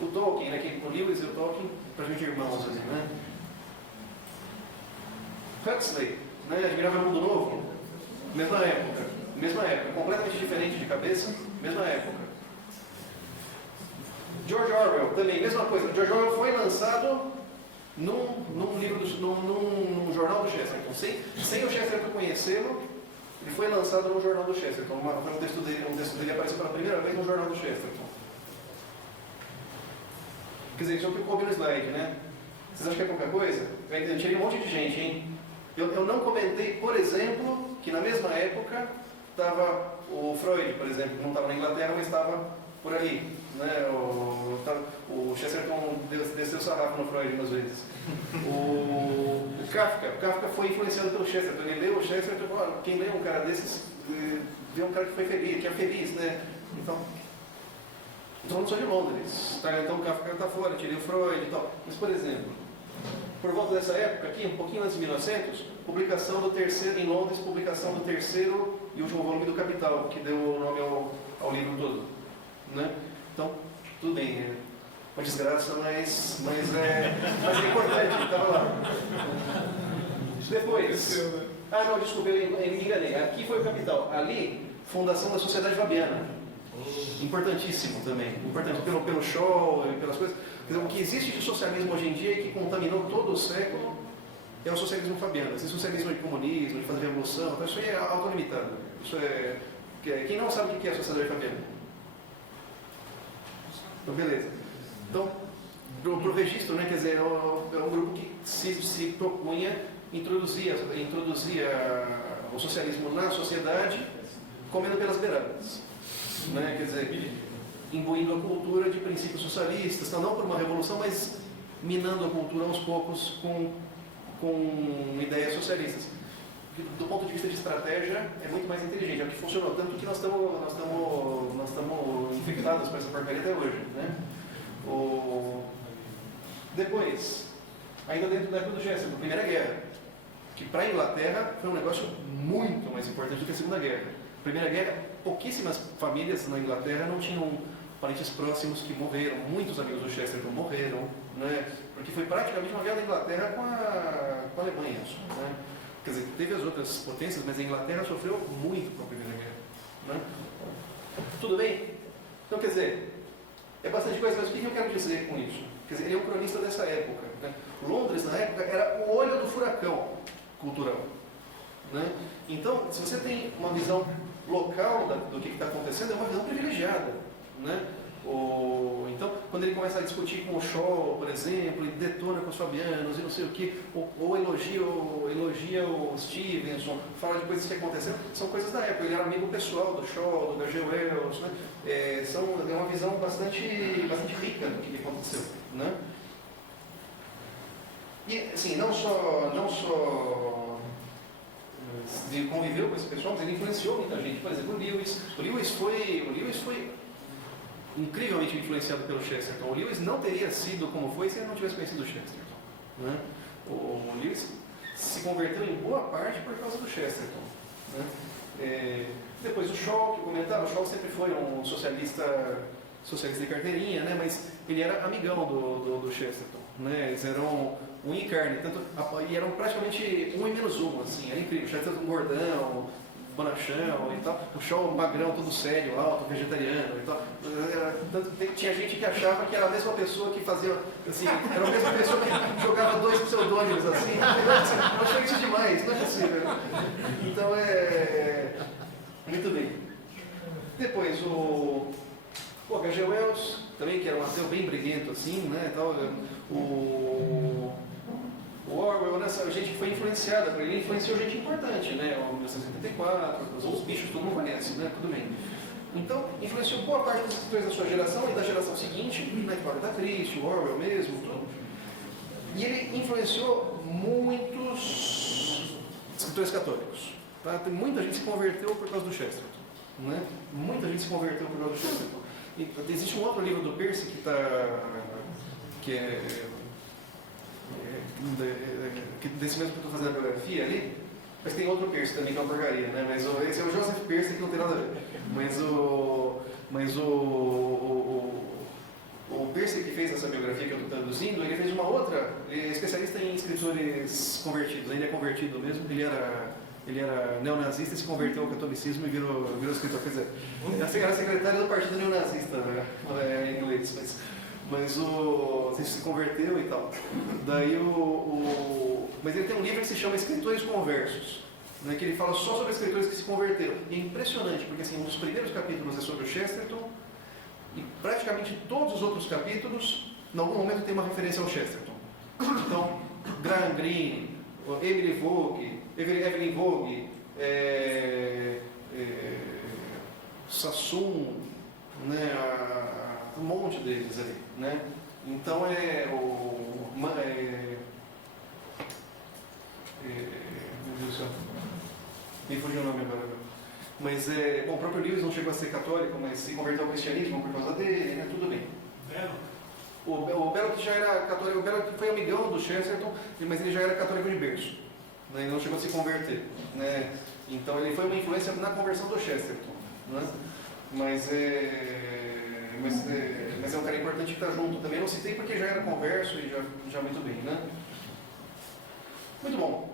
O Tolkien, né? O Lewis e o Tolkien, pra gente irmãos, assim, né? Huxley, né? Admirável Mundo Novo, mesma época, completamente diferente de cabeça, mesma época. George Orwell, também, mesma coisa. George Orwell foi lançado num jornal do Chesterton. Sem o Chesterton conhecê-lo, ele foi lançado no jornal do Chesterton. Um texto dele apareceu pela primeira vez no jornal do Chesterton. Quer dizer, isso é o que coube no slide, né? Vocês acham que é pouca coisa? Eu tirei um monte de gente, hein? Eu não comentei, por exemplo, que na mesma época estava o Freud, por exemplo, que não estava na Inglaterra, mas estava por ali. Né? O Chesterton desceu sarrafo no Freud umas vezes. O Kafka foi influenciado pelo Chesterton. Ele leu o Chesterton, quem lê um cara desses, vê um cara que foi feliz, que é feliz, né? Então não sou de Londres, tá? Então o Kafka está fora, tirei o Freud e tal. Mas, por exemplo, por volta dessa época, aqui, um pouquinho antes de 1900, publicação do terceiro, em Londres, publicação do terceiro e último volume do Capital, que deu o nome ao livro todo. Né? Então, tudo bem, é uma desgraça, mas é importante, estava lá. Depois, não, desculpa, eu me enganei. Aqui foi o Capital, ali, fundação da Sociedade Fabiana. Importantíssimo também, importante pelo show e pelas coisas. Quer dizer, o que existe de socialismo hoje em dia e que contaminou todo o século é o socialismo fabiano. Esse socialismo de comunismo, de fazer revolução, então isso aí é autolimitado. Isso é. Quem não sabe o que é a Sociedade Fabiana? Então, beleza. Então, pro registro, né, quer dizer, é um grupo que se propunha introduzir o socialismo na sociedade, comendo pelas beiradas. Né, quer dizer, imbuindo a cultura de princípios socialistas, então, não por uma revolução, mas minando a cultura aos poucos com ideias socialistas. Do ponto de vista de estratégia, é muito mais inteligente, é o que funcionou, tanto que nós estamos infectados com essa porcaria até hoje. Né? Depois, ainda dentro da época do Chesterton, Primeira Guerra, que para a Inglaterra foi um negócio muito mais importante do que a Segunda Guerra. Primeira Guerra, pouquíssimas famílias na Inglaterra não tinham parentes próximos que morreram, muitos amigos do Chesterton morreram, né? Porque foi praticamente uma guerra da Inglaterra com a Alemanha. Né? Quer dizer, teve as outras potências, mas a Inglaterra sofreu muito com a Primeira Guerra. Né? Tudo bem? Então, quer dizer, é bastante coisa, mas o que eu quero dizer com isso? Quer dizer, ele é um cronista dessa época. Né? Londres, na época, era o olho do furacão cultural. Né? Então, se você tem uma visão local do que está acontecendo, é uma visão privilegiada. Né? Então, quando ele começa a discutir com o Shaw, por exemplo, e detona com os fabianos e não sei o que, ou elogia o Stevenson, fala de coisas que aconteceram, são coisas da época. Ele era amigo pessoal do Shaw, do H.G. Wells, né? É uma visão bastante rica do que aconteceu. Né? E, assim, não só conviveu com esse pessoal, mas ele influenciou muita gente. Por exemplo, o Lewis foi incrivelmente influenciado pelo Chesterton. O Lewis não teria sido como foi se ele não tivesse conhecido o Chesterton. Né? O Lewis se converteu em boa parte por causa do Chesterton. Né? Depois o Shaw, que eu comentava, o Shaw sempre foi um socialista de carteirinha, né? Mas ele era amigão do Chesterton. Né? Eles eram um e carne, e eram praticamente um e menos um, assim, era incrível. O Chesterton gordão, bonachão e tal, o Shaw magrão, todo sério, alto, vegetariano e tal. Tinha gente que achava que era a mesma pessoa que fazia, assim, era a mesma pessoa que jogava 2 pseudônimos assim. Eu achei isso demais, não é possível. Então muito bem. Depois o H.G. Wells, também, que era um ateu bem briguento assim, né? Tal, o Orwell, nessa gente que foi influenciada por ele, influenciou gente importante, né? O 1984, os outros bichos todo mundo conhece, né? Tudo bem. Então, influenciou boa parte dos escritores da sua geração e da geração seguinte, na história da Christie, o Orwell mesmo, tudo. E ele influenciou muitos escritores católicos. Tá? Tem muita gente que se converteu por causa do Chesterton. Né? Muita gente se converteu por causa do Chesterton. E existe um outro livro do Percy que está que é desse mesmo que eu estou fazendo a biografia ali, mas tem outro Peirce também que é uma porcaria, né? Mas esse é o Joseph Peirce que não tem nada a ver. Mas o Peirce que fez essa biografia que eu estou traduzindo, ele fez uma outra, ele é especialista em escritores convertidos, ele é convertido mesmo, ele era neonazista e se converteu ao catolicismo e virou escritor. Quer dizer, era secretário do partido neonazista, né? Em inglês, mas ele se converteu e tal. Daí mas ele tem um livro que se chama Escritores Conversos, né, que ele fala só sobre escritores que se converteram. E é impressionante, porque assim, um dos primeiros capítulos é sobre o Chesterton, e praticamente todos os outros capítulos, em algum momento, tem uma referência ao Chesterton. Então, Graham Greene, Evelyn Vogue, Sassoon, né, um monte deles ali, né? Então meu Deus do céu, me fugiu o nome agora. Mas bom, o próprio Lewis não chegou a ser católico, mas se converteu ao cristianismo por causa dele, né? Tudo bem. O Belloc já era católico, o Belloc foi amigão do Chesterton, mas ele já era católico de berço, né? Ele não chegou a se converter, né? Então ele foi uma influência na conversão do Chesterton, né? Mas é um cara importante que está junto. Também não citei porque já era converso e já muito bem, né? Muito bom.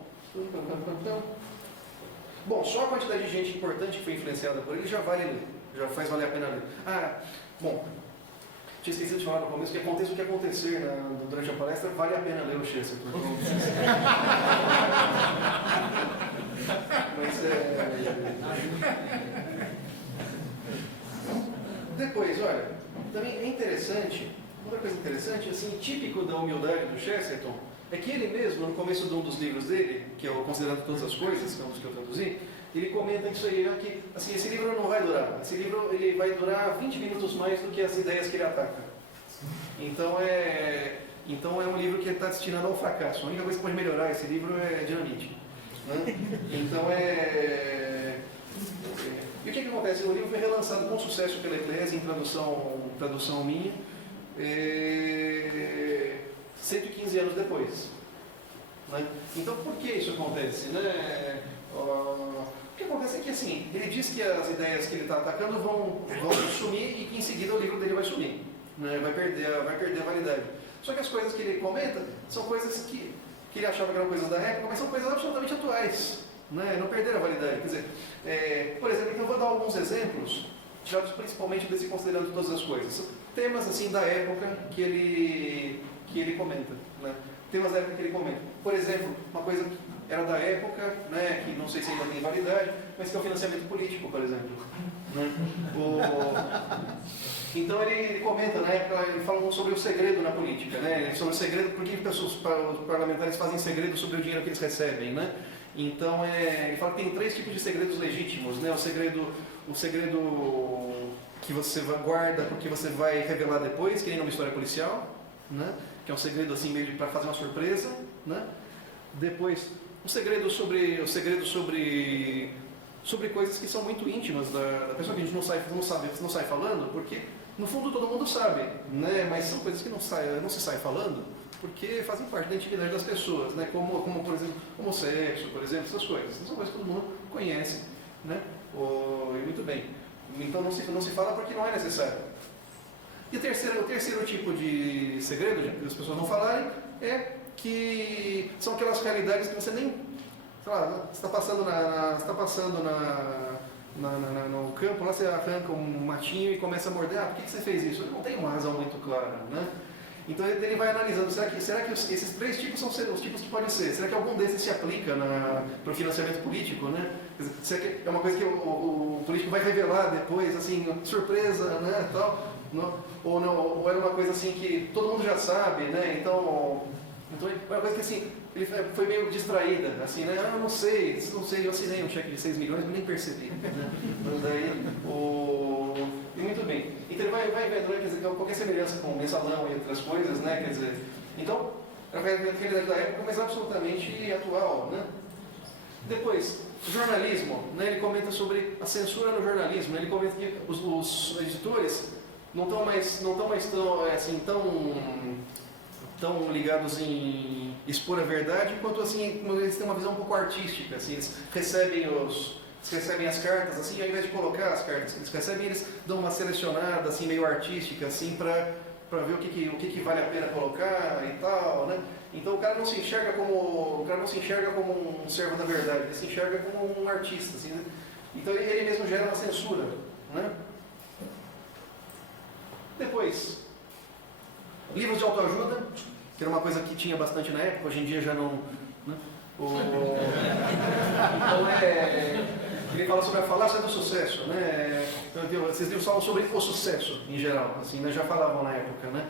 Bom, só a quantidade de gente importante que foi influenciada por ele já vale ler, já faz valer a pena ler. Bom, tinha esquecido de falar no começo que aconteça o que acontecer durante a palestra, vale a pena ler o Chesterton. Mas depois, olha, também é interessante, outra coisa interessante, assim, típico da humildade do Chesterton, é que ele mesmo, no começo de um dos livros dele, que é o Considerando Todas as Coisas, que é um dos que eu traduzi, ele comenta isso aí, que assim, esse livro não vai durar. Esse livro ele vai durar 20 minutos mais do que as ideias que ele ataca. Então é um livro que está destinado ao fracasso. A única coisa que pode melhorar esse livro é dinamite, né? Então e o que acontece? O livro foi relançado com sucesso pela Eclésia, em tradução minha, 115 anos depois, né? Então, por que isso acontece, né? O que acontece é que, assim, ele diz que as ideias que ele está atacando vão sumir e que em seguida o livro dele vai sumir, né? Vai perder a validade. Só que as coisas que ele comenta são coisas que ele achava que eram coisas da época, mas são coisas absolutamente atuais, né? Não perderam a validade. Quer dizer, por exemplo, então eu vou dar alguns exemplos, tirados principalmente desse Considerando Todas as Coisas. Temas, assim, da época que ele comenta, né? Temas da época que ele comenta. Por exemplo, uma coisa que era da época, né, que não sei se ainda tem validade, mas que é o financiamento político, por exemplo, né? Então ele comenta, na época, ele fala sobre o segredo na política, né? Sobre o segredo, por que os parlamentares fazem segredo sobre o dinheiro que eles recebem, né? Então ele fala que tem 3 tipos de segredos legítimos, né? O segredo que você guarda porque você vai revelar depois, que nem numa história policial, né? Que é um segredo assim meio para fazer uma surpresa, né? Depois o segredo sobre coisas que são muito íntimas da pessoa, que a gente não sai falando, porque no fundo todo mundo sabe, né? Mas são coisas que não se sai falando porque fazem parte da intimidade das pessoas, né? Como por exemplo, homossexo, por exemplo, essas coisas. São coisas que todo mundo conhece, né? E muito bem. Então não se fala porque não é necessário. E o terceiro tipo de segredo, que as pessoas não falarem, é que são aquelas realidades que você nem, sei lá, você está passando no campo, lá você arranca um matinho e começa a morder. Por que você fez isso? Não tem uma razão muito clara, né? Então ele vai analisando, será que esses 3 tipos são os tipos que podem ser? Será que algum desses se aplica para o financiamento político, né? Será que é uma coisa que o político vai revelar depois, assim, surpresa, né, tal? Ou era uma coisa assim que todo mundo já sabe, né? Então é uma coisa que assim, ele foi meio distraída, assim, né? Eu não sei, eu assinei um cheque de 6 milhões, mas nem percebi, né? Mas daí, e muito bem. Então ele vai vendo, né? Quer dizer, qualquer semelhança com o mensalão e outras coisas, né? Quer dizer, então, a realidade da época, mas absolutamente atual, né? Depois, jornalismo, né? Ele comenta sobre a censura no jornalismo, né? Ele comenta que os editores não estão mais tão tão ligados em expor a verdade, quanto assim, eles têm uma visão um pouco artística, assim, eles recebem as cartas, assim, ao invés de colocar as cartas que eles recebem, eles dão uma selecionada, assim, meio artística, assim, para ver o que vale a pena colocar e tal, né? Então o cara não se enxerga como um servo da verdade, ele se enxerga como um artista, assim, né? Então ele mesmo gera uma censura, né? Depois, livros de autoajuda, que era uma coisa que tinha bastante na época, hoje em dia já não, né? Então ele fala sobre a falácia do sucesso, né? Esses livros falam sobre o sucesso em geral, assim, né? Já falavam na época, né?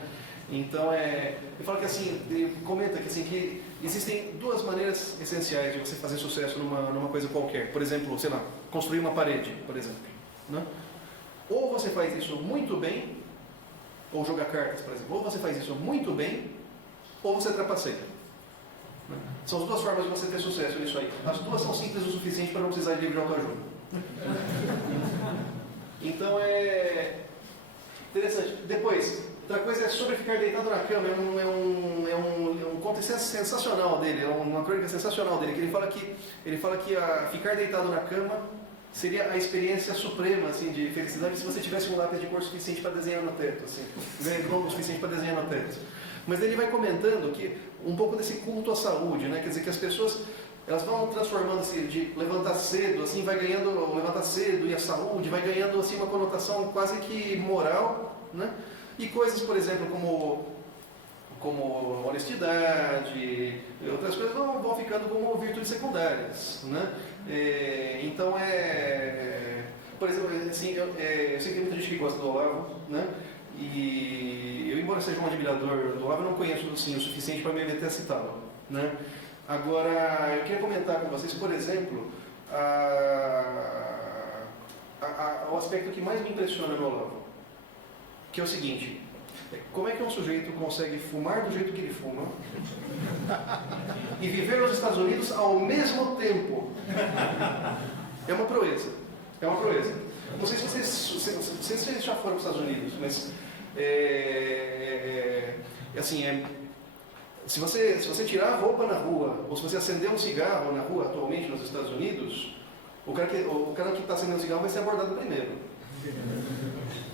Então ele fala que assim, ele comenta que assim que existem duas maneiras essenciais de você fazer sucesso numa coisa qualquer. Por exemplo, sei lá, construir uma parede, por exemplo, né? Ou você faz isso muito bem, ou jogar cartas, por exemplo. Ou você faz isso muito bem, ou você trapaceia. São as duas formas de você ter sucesso nisso aí. As duas são simples o suficiente para não precisar de livro de autoajuda. Então é interessante. Depois, outra coisa é sobre ficar deitado na cama. É um conto sensacional dele, é uma crônica sensacional dele, que ele fala que ficar deitado na cama seria a experiência suprema, assim, de felicidade se você tivesse um lápis de cor suficiente para desenhar no teto, assim, o suficiente para desenhar no teto. Mas ele vai comentando que um pouco desse culto à saúde, né? Quer dizer que as pessoas elas vão transformando-se de levantar cedo, assim, vai ganhando levantar cedo e a saúde vai ganhando assim uma conotação quase que moral, né? E coisas, por exemplo, como honestidade e outras coisas vão ficando como virtudes secundárias, né? Então por exemplo, assim, eu sei que tem muita gente que gosta do Olavo, né? E eu, embora seja um admirador do Olavo, eu não conheço assim, o suficiente para me meter a citá-lo, né? Agora, eu queria comentar com vocês, por exemplo, o aspecto que mais me impressiona no Olavo, que é o seguinte: como é que um sujeito consegue fumar do jeito que ele fuma e viver nos Estados Unidos ao mesmo tempo? É uma proeza. É uma proeza. Não sei se vocês já foram para os Estados Unidos, mas se você tirar a roupa na rua, ou se você acender um cigarro na rua atualmente nos Estados Unidos, o cara que está acendendo um cigarro vai ser abordado primeiro.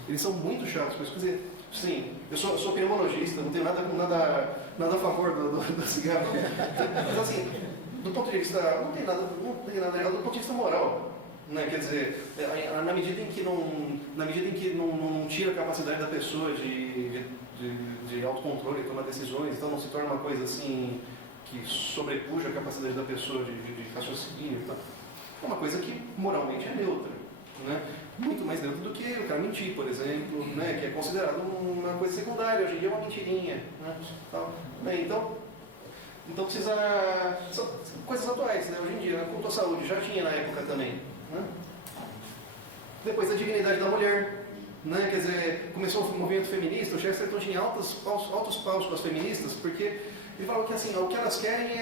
Eles são muito chatos, mas quer dizer, sim, eu sou pneumologista, não tenho nada a favor do cigarro. Mas assim, do ponto de vista, não tem nada errado do ponto de vista moral. Né? Quer dizer, na medida em que não tira a capacidade da pessoa de autocontrole e tomar decisões, então não se torna uma coisa assim que sobrepuja a capacidade da pessoa de raciocínio e tal. É uma coisa que moralmente é neutra, né? Muito mais neutra do que o cara mentir, por exemplo, né? Que é considerado uma coisa secundária, hoje em dia é uma mentirinha, né? Então precisa... São coisas atuais, né? Hoje em dia, né? Culto à saúde, já tinha na época também, né? Depois a dignidade da mulher, né? Quer dizer, começou o movimento feminista, o Chesterton tinha altos paus com as feministas, porque ele falava que assim, o que elas querem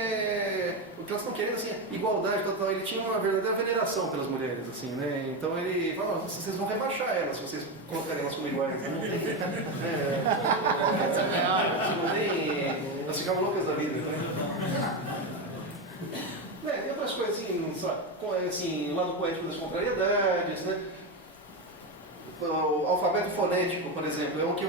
o que elas estão querendo assim, é igualdade, total. Ele tinha uma verdadeira veneração pelas mulheres, assim, né? Então ele falava, vocês vão rebaixar elas se vocês colocarem elas como iguais, né? Elas ficavam loucas da vida, né? Tem outras coisas assim, o lado poético das contrariedades, né? O alfabeto fonético, por exemplo, é o que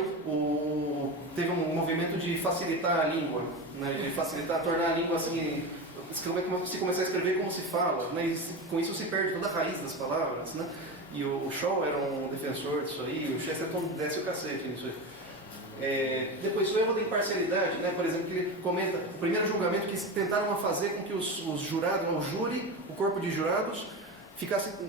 teve um movimento de facilitar a língua, né? De facilitar, tornar a língua assim, se começar a escrever como se fala, né? E com isso se perde toda a raiz das palavras, né? E o Shaw era um defensor disso aí, o Chesterton desce o cacete nisso aí. Depois o erro da imparcialidade, né? Por exemplo, que ele comenta o primeiro julgamento que tentaram fazer com que os jurados, o júri, o corpo de jurados,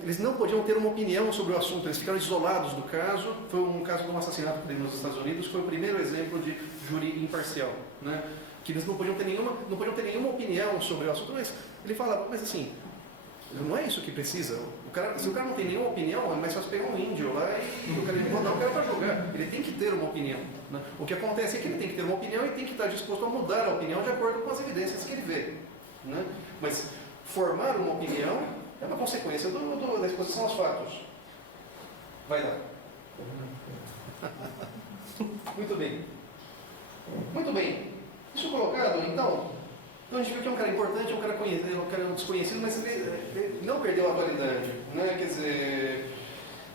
eles não podiam ter uma opinião sobre o assunto, eles ficaram isolados do caso. Foi um caso de um assassinato que teve nos Estados Unidos, foi o primeiro exemplo de júri imparcial, né? Que eles não podiam ter nenhuma opinião sobre o assunto. Mas ele fala, mas assim, não é isso que precisa. Se o cara não tem nenhuma opinião, é mais fácil pegar um índio lá e o cara botar o cara para jogar. Ele tem que ter uma opinião, né? O que acontece é que ele tem que ter uma opinião e tem que estar disposto a mudar a opinião de acordo com as evidências que ele vê, né? Mas formar uma opinião é uma consequência da exposição aos fatos. Vai lá. Muito bem. Muito bem. Isso colocado, então a gente viu que é um cara importante, é um cara conhecido, é um cara desconhecido, mas ele não perdeu a atualidade, né? Quer dizer,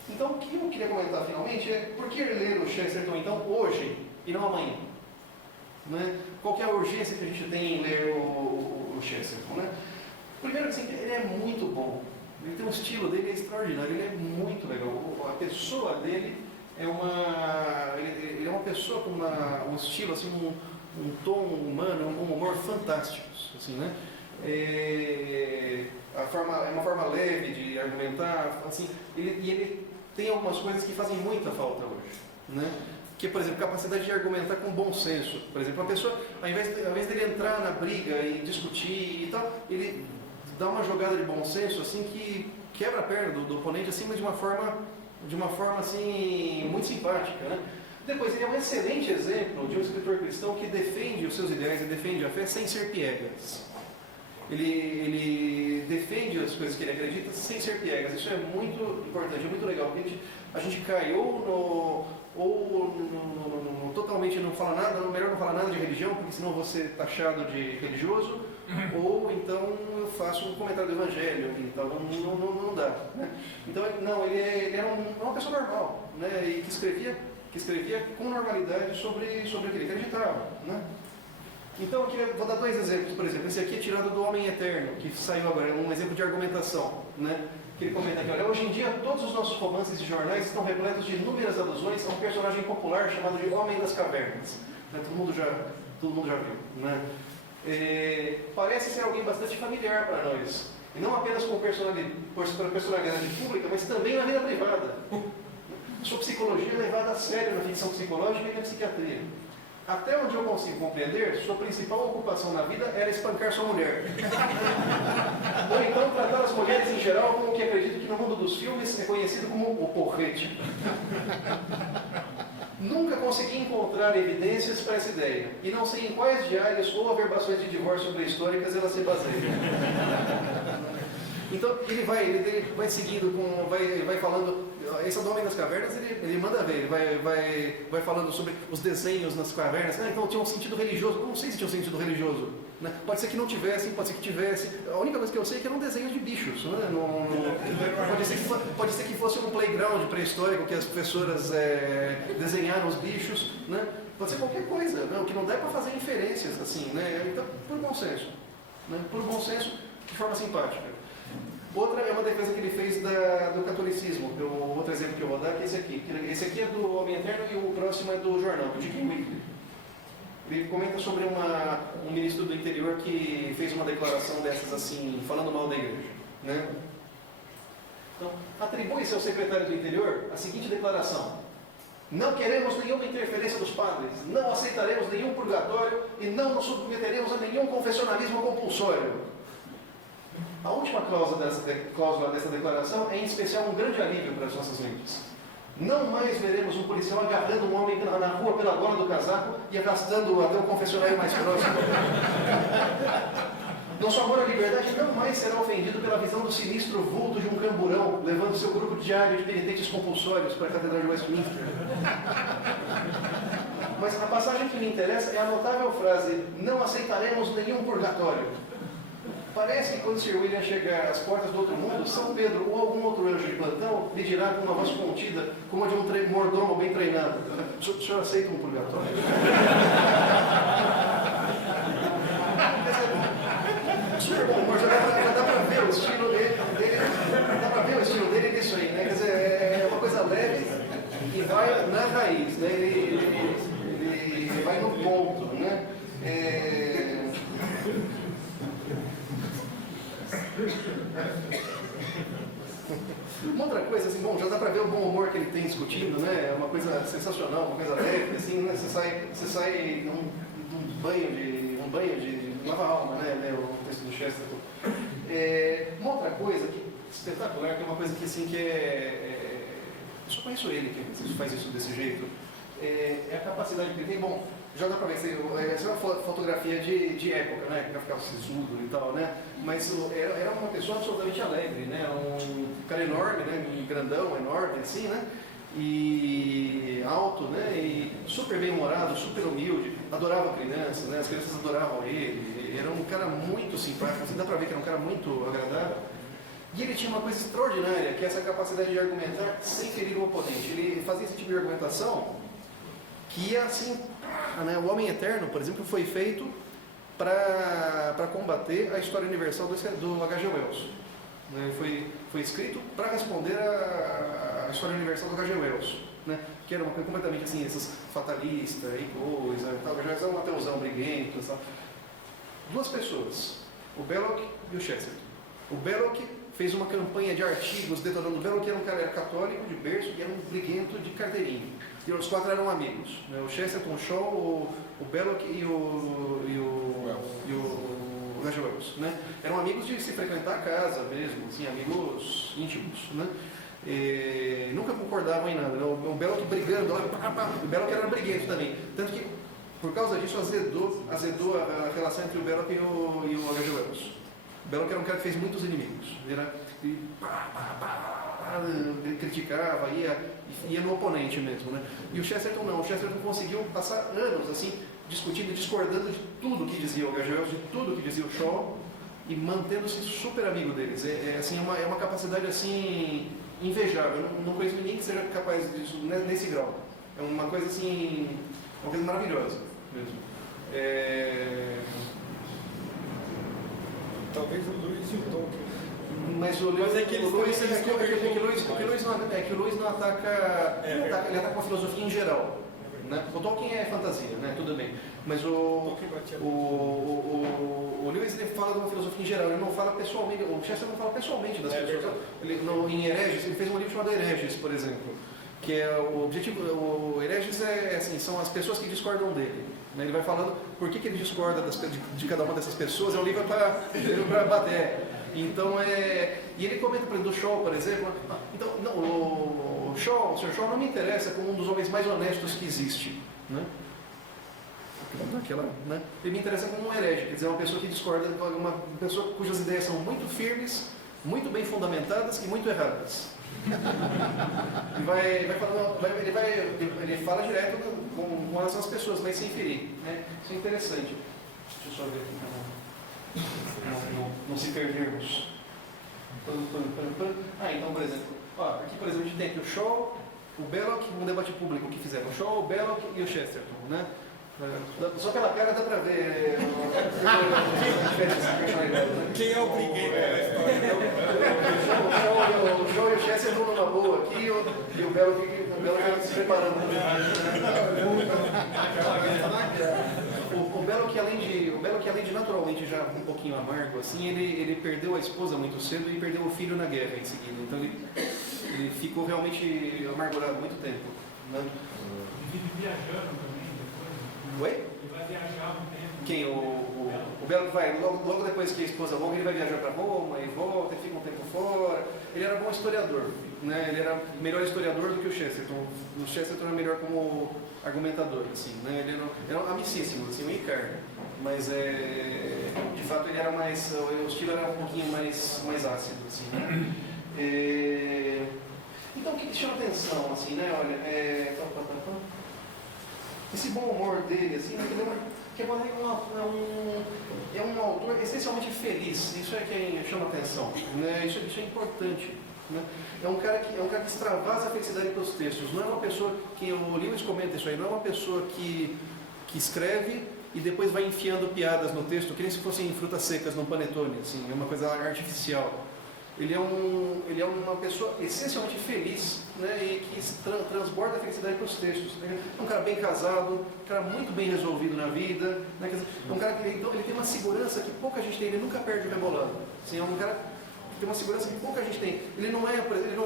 então o que eu queria comentar finalmente é por que ler o Chesterton então hoje e não amanhã? Né? Qual que é a urgência que a gente tem em ler o Chesterton? Né? Primeiro, assim, ele é muito bom. Ele tem um estilo dele extraordinário, ele é muito legal. A pessoa dele é ele é uma pessoa com um estilo, assim, um tom humano, um humor fantásticos, assim, né? É uma forma leve de argumentar, assim, ele tem algumas coisas que fazem muita falta hoje, né? Que, por exemplo, capacidade de argumentar com bom senso. Por exemplo, uma pessoa, ao invés dele entrar na briga e discutir e tal, ele dá uma jogada de bom senso, assim, que quebra a perna do oponente, assim, mas de uma forma assim, muito simpática, né? Depois, ele é um excelente exemplo de um escritor cristão que defende os seus ideais e defende a fé sem ser piegas. Ele defende as coisas que ele acredita sem ser piegas. Isso é muito importante, é muito legal, porque a gente cai totalmente não fala nada, melhor não falar nada de religião, porque senão você é taxado de religioso, ou então eu faço um comentário do evangelho, então não dá, né? Então, não, ele era uma pessoa normal, né? E que escrevia com normalidade sobre o que ele acreditava, né? Então, vou dar dois exemplos, por exemplo, esse aqui é tirado do Homem Eterno, que saiu agora, um exemplo de argumentação, né? Que ele comenta aqui, olha, hoje em dia todos os nossos romances e jornais estão repletos de inúmeras alusões a um personagem popular chamado de Homem das Cavernas. Né? Todo mundo já viu, né? Parece ser alguém bastante familiar para nós, e não apenas como personalidade pública, mas também na vida privada. Sua psicologia é levada a sério na ficção psicológica e na psiquiatria. Até onde eu consigo compreender, sua principal ocupação na vida era espancar sua mulher. Ou então tratar as mulheres em geral como o que acredito que no mundo dos filmes é conhecido como o porrete. Nunca consegui encontrar evidências para essa ideia, e não sei em quais diários ou averbações de divórcio pré-históricas ela se baseia. Então ele vai seguindo, vai falando. Esse é do Homem das Cavernas, ele manda ver, ele vai falando sobre os desenhos nas cavernas. Então tinha um sentido religioso. Eu não sei se tinha um sentido religioso, né? Pode ser que não tivesse, pode ser que tivesse. A única coisa que eu sei é que eram desenhos de bichos, né? Pode ser que fosse um playground pré-histórico que as professoras desenharam os bichos, né? Pode ser qualquer coisa, né? O que não dá é para fazer inferências assim, né? Então, por bom senso, né? Por bom senso, de forma simpática. Outra é uma defesa que ele fez do catolicismo. Outro exemplo que eu vou dar é esse aqui. Esse aqui é do Homem Eterno e o próximo é do jornal, do Dick Whitley. Ele comenta sobre um ministro do interior que fez uma declaração dessas assim, falando mal da igreja, né? Então, atribui-se ao secretário do interior a seguinte declaração: não queremos nenhuma interferência dos padres, não aceitaremos nenhum purgatório e não nos submeteremos a nenhum confessionalismo compulsório. A última cláusula dessa declaração é, em especial, um grande alívio para as nossas mentes. Não mais veremos um policial agarrando um homem na rua pela gola do casaco e arrastando-o até o confessionário mais próximo. Nosso amor à liberdade não mais será ofendido pela visão do sinistro vulto de um camburão levando seu grupo diário de penitentes compulsórios para a Catedral de Westminster. Mas a passagem que me interessa é a notável frase: não aceitaremos nenhum purgatório. Parece que quando Sir William chegar às portas do outro mundo, São Pedro ou algum outro anjo de plantão lhe dirá com uma voz contida, como a de um mordomo bem treinado: o senhor aceita um purgatório? Super bom, mas já dá para ver o estilo dele, dá para ver o estilo dele nisso aí, né? Quer dizer, é uma coisa leve e vai na raiz, né? Ele vai no ponto, né? Uma outra coisa, assim, bom, já dá para ver o bom humor que ele tem discutindo, né? É uma coisa sensacional, uma coisa leve, assim, né? Você sai num banho de lava-alma, né? O texto do Chesterton. Uma outra coisa que espetacular, que é uma coisa que, assim, eu só conheço ele que faz isso desse jeito, é a capacidade que ele tem. Bom, já dá para ver, essa é uma fotografia de época, né? Que ficava sisudo e tal, né? Mas era uma pessoa absolutamente alegre, né? Um cara enorme, né? Grandão, enorme, assim, né? E alto, né? E super bem-humorado, super humilde. adorava crianças, né? As crianças adoravam ele era um cara muito simpático, assim, dá pra ver que era um cara muito agradável. E ele tinha uma coisa extraordinária, que é essa capacidade de argumentar sem ferir o oponente. Ele fazia esse tipo de argumentação que é assim, né? O Homem Eterno, por exemplo, foi feito para combater a história universal do H.G. Wells. Né? Foi escrito para responder a história universal do H.G. Wells, né? Que era uma coisa completamente assim, esses fatalistas e coisa, tal. Já era um ateuzão briguento, sabe? Duas pessoas, o Belloc e o Chesterton. O Belloc fez uma campanha de artigos detonando o Belloc, que era um cara católico de berço e era um briguento de carteirinha. E os quatro eram amigos, né? O Chesterton, o Shaw, o Belloc e o H.G. Wells, né? Eram amigos de se frequentar a casa mesmo, assim, amigos íntimos, né? E nunca concordavam em nada, né? O Belloc brigando, o Belloc era briguento também, tanto que por causa disso azedou a relação entre o Belloc e o H.G. Wells. O Belloc era um cara que fez muitos inimigos, ele criticava, ia no oponente mesmo, né? E o Chesterton não, o Chesterton conseguiu passar anos assim, discutindo e discordando de tudo que dizia o H.G. Wells, de tudo que dizia o Shaw, e mantendo-se super amigo deles. Assim, é uma capacidade assim invejável. Eu não conheço ninguém que seja capaz disso nesse grau. É uma coisa assim, uma coisa maravilhosa mesmo. Talvez o Lewis e o Tolkien. Mas o Lewis não ataca, ele ataca com a filosofia em geral. Né? O Tolkien é fantasia, né? Tudo bem. Mas o Lewis ele fala de uma filosofia em geral, ele não fala pessoalmente, o Chester não fala pessoalmente das pessoas. Em Hereges, ele fez um livro chamado Hereges, por exemplo, que é o objetivo, o Hereges assim, são as pessoas que discordam dele. Né? Ele vai falando por que ele discorda de cada uma dessas pessoas, é um livro para bater. Então, e ele comenta do Shaw, por exemplo, então, não, o Sr. Shaw não me interessa como um dos homens mais honestos que existe. Né? Né? Ele me interessa como um herege, quer dizer, uma pessoa que discorda, uma pessoa cujas ideias são muito firmes, muito bem fundamentadas e muito erradas. Ele fala direto com relação às pessoas, mas sem ferir. Né? Isso é interessante. Deixa eu só ver aqui. Não se perdermos. Então, por exemplo, aqui por exemplo a gente tem aqui o Shaw, o Belloc, um debate público que fizeram o Shaw, o Belloc e o Chesterton, né? Só pela cara dá pra ver a diferença. Quem é o briguento da história? O Shaw e o Chesterton numa boa aqui e o Belloc se preparando. O Belloc, além de naturalmente já um pouquinho amargo, assim, ele perdeu a esposa muito cedo e perdeu o filho na guerra em seguida. Então ele ficou realmente amargurado muito tempo. Né? Ele vive viajando também depois. Oi? Ele vai viajar um tempo. Quem? O Belloc vai, logo depois que a esposa morre, ele vai viajar para Roma e volta e fica um tempo fora. Ele era bom historiador, né? Ele era melhor historiador do que o Chesterton. O Chesterton era melhor como argumentador, assim, né? Ele era amicíssimo, assim, um encarno. Mas, de fato, ele era mais, o estilo era um pouquinho mais ácido, assim, né? Então, o que chama atenção, assim, né? Olha, esse bom humor dele, assim, que é um autor essencialmente feliz. Isso é quem chama atenção, né? Isso é importante. Né? É um cara que extravasa a felicidade pelos textos. Não é uma pessoa que, o Lewis comenta isso aí, não é uma pessoa que escreve e depois vai enfiando piadas no texto, que nem se fossem frutas secas num panetone, assim, é uma coisa artificial. Ele é uma pessoa essencialmente feliz, né, e que transborda a felicidade pelos textos. É um cara bem casado, um cara muito bem resolvido na vida, né, um cara que então, ele tem uma segurança que pouca gente tem, ele nunca perde o rebolado. Assim, é um cara que tem uma segurança que pouca gente tem. Ele não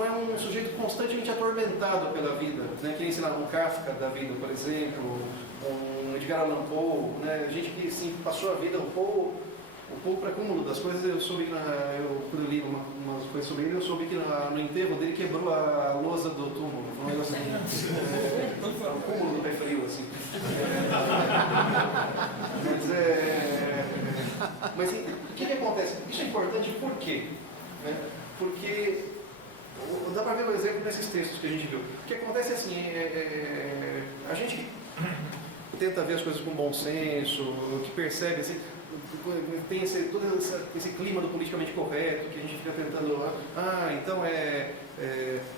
é um sujeito constantemente atormentado pela vida, né, que nem, sei lá, um Kafka da vida, por exemplo, um Edgar Allan Poe, né, gente que assim, passou a vida, o Poe para cúmulo das coisas, eu soube que quando eu li umas coisas sobre ele, eu soube que no enterro dele quebrou a lousa do túmulo. Foi um negócio assim, o cúmulo do pé frio, assim. Mas o que acontece? Isso é importante por quê? Né? Porque dá para ver o exemplo nesses textos que a gente viu. O que acontece é assim, a gente tenta ver as coisas com bom senso, que percebe assim, tem todo esse clima do politicamente correto, que a gente fica tentando, então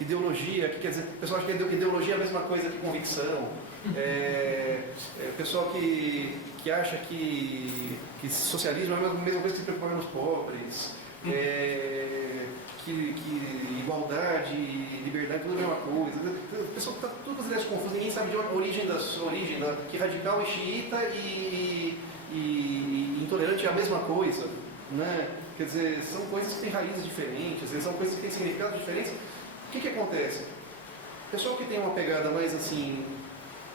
ideologia, que quer dizer, o pessoal acha que ideologia é a mesma coisa que convicção, o pessoal que acha que socialismo é a mesma coisa que se preocupa nos pobres, que igualdade e liberdade tudo é a mesma coisa. O pessoal está tudo com as ideias confusas, ninguém sabe de onde a origem que radical e xiita e intolerante é a mesma coisa, né? Quer dizer, são coisas que têm raízes diferentes, são coisas que têm significados diferentes. O que acontece? O pessoal que tem uma pegada mais assim,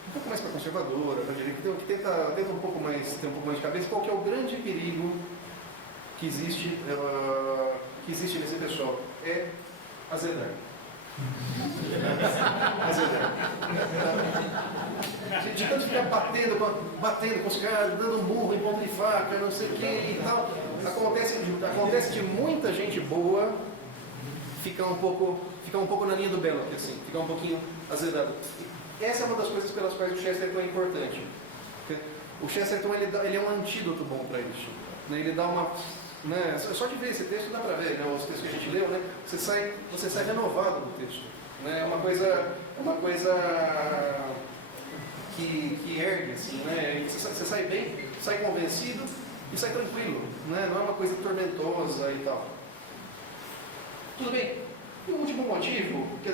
um pouco mais para conservadora, para direita, que tenta ter um pouco mais de cabeça, qual que é o grande perigo que existe nesse pessoal? É azedar. De tanto ficar batendo com os caras, dando um burro em ponta de faca, não sei o que e tal, acontece de muita gente boa ficar um pouco na linha do belo, assim, ficar um pouquinho azedado. Essa é uma das coisas pelas quais o Chesterton é importante. O Chesterton ele é um antídoto bom para isso. Né? Ele dá uma... Né? Só de ver esse texto dá para ver, né? Os textos que a gente leu, né? Você sai renovado do texto. Né? É uma coisa que ergue, assim, né? Você sai bem, sai convencido e sai tranquilo. Né? Não é uma coisa tormentosa e tal. Tudo bem. E o último motivo, quer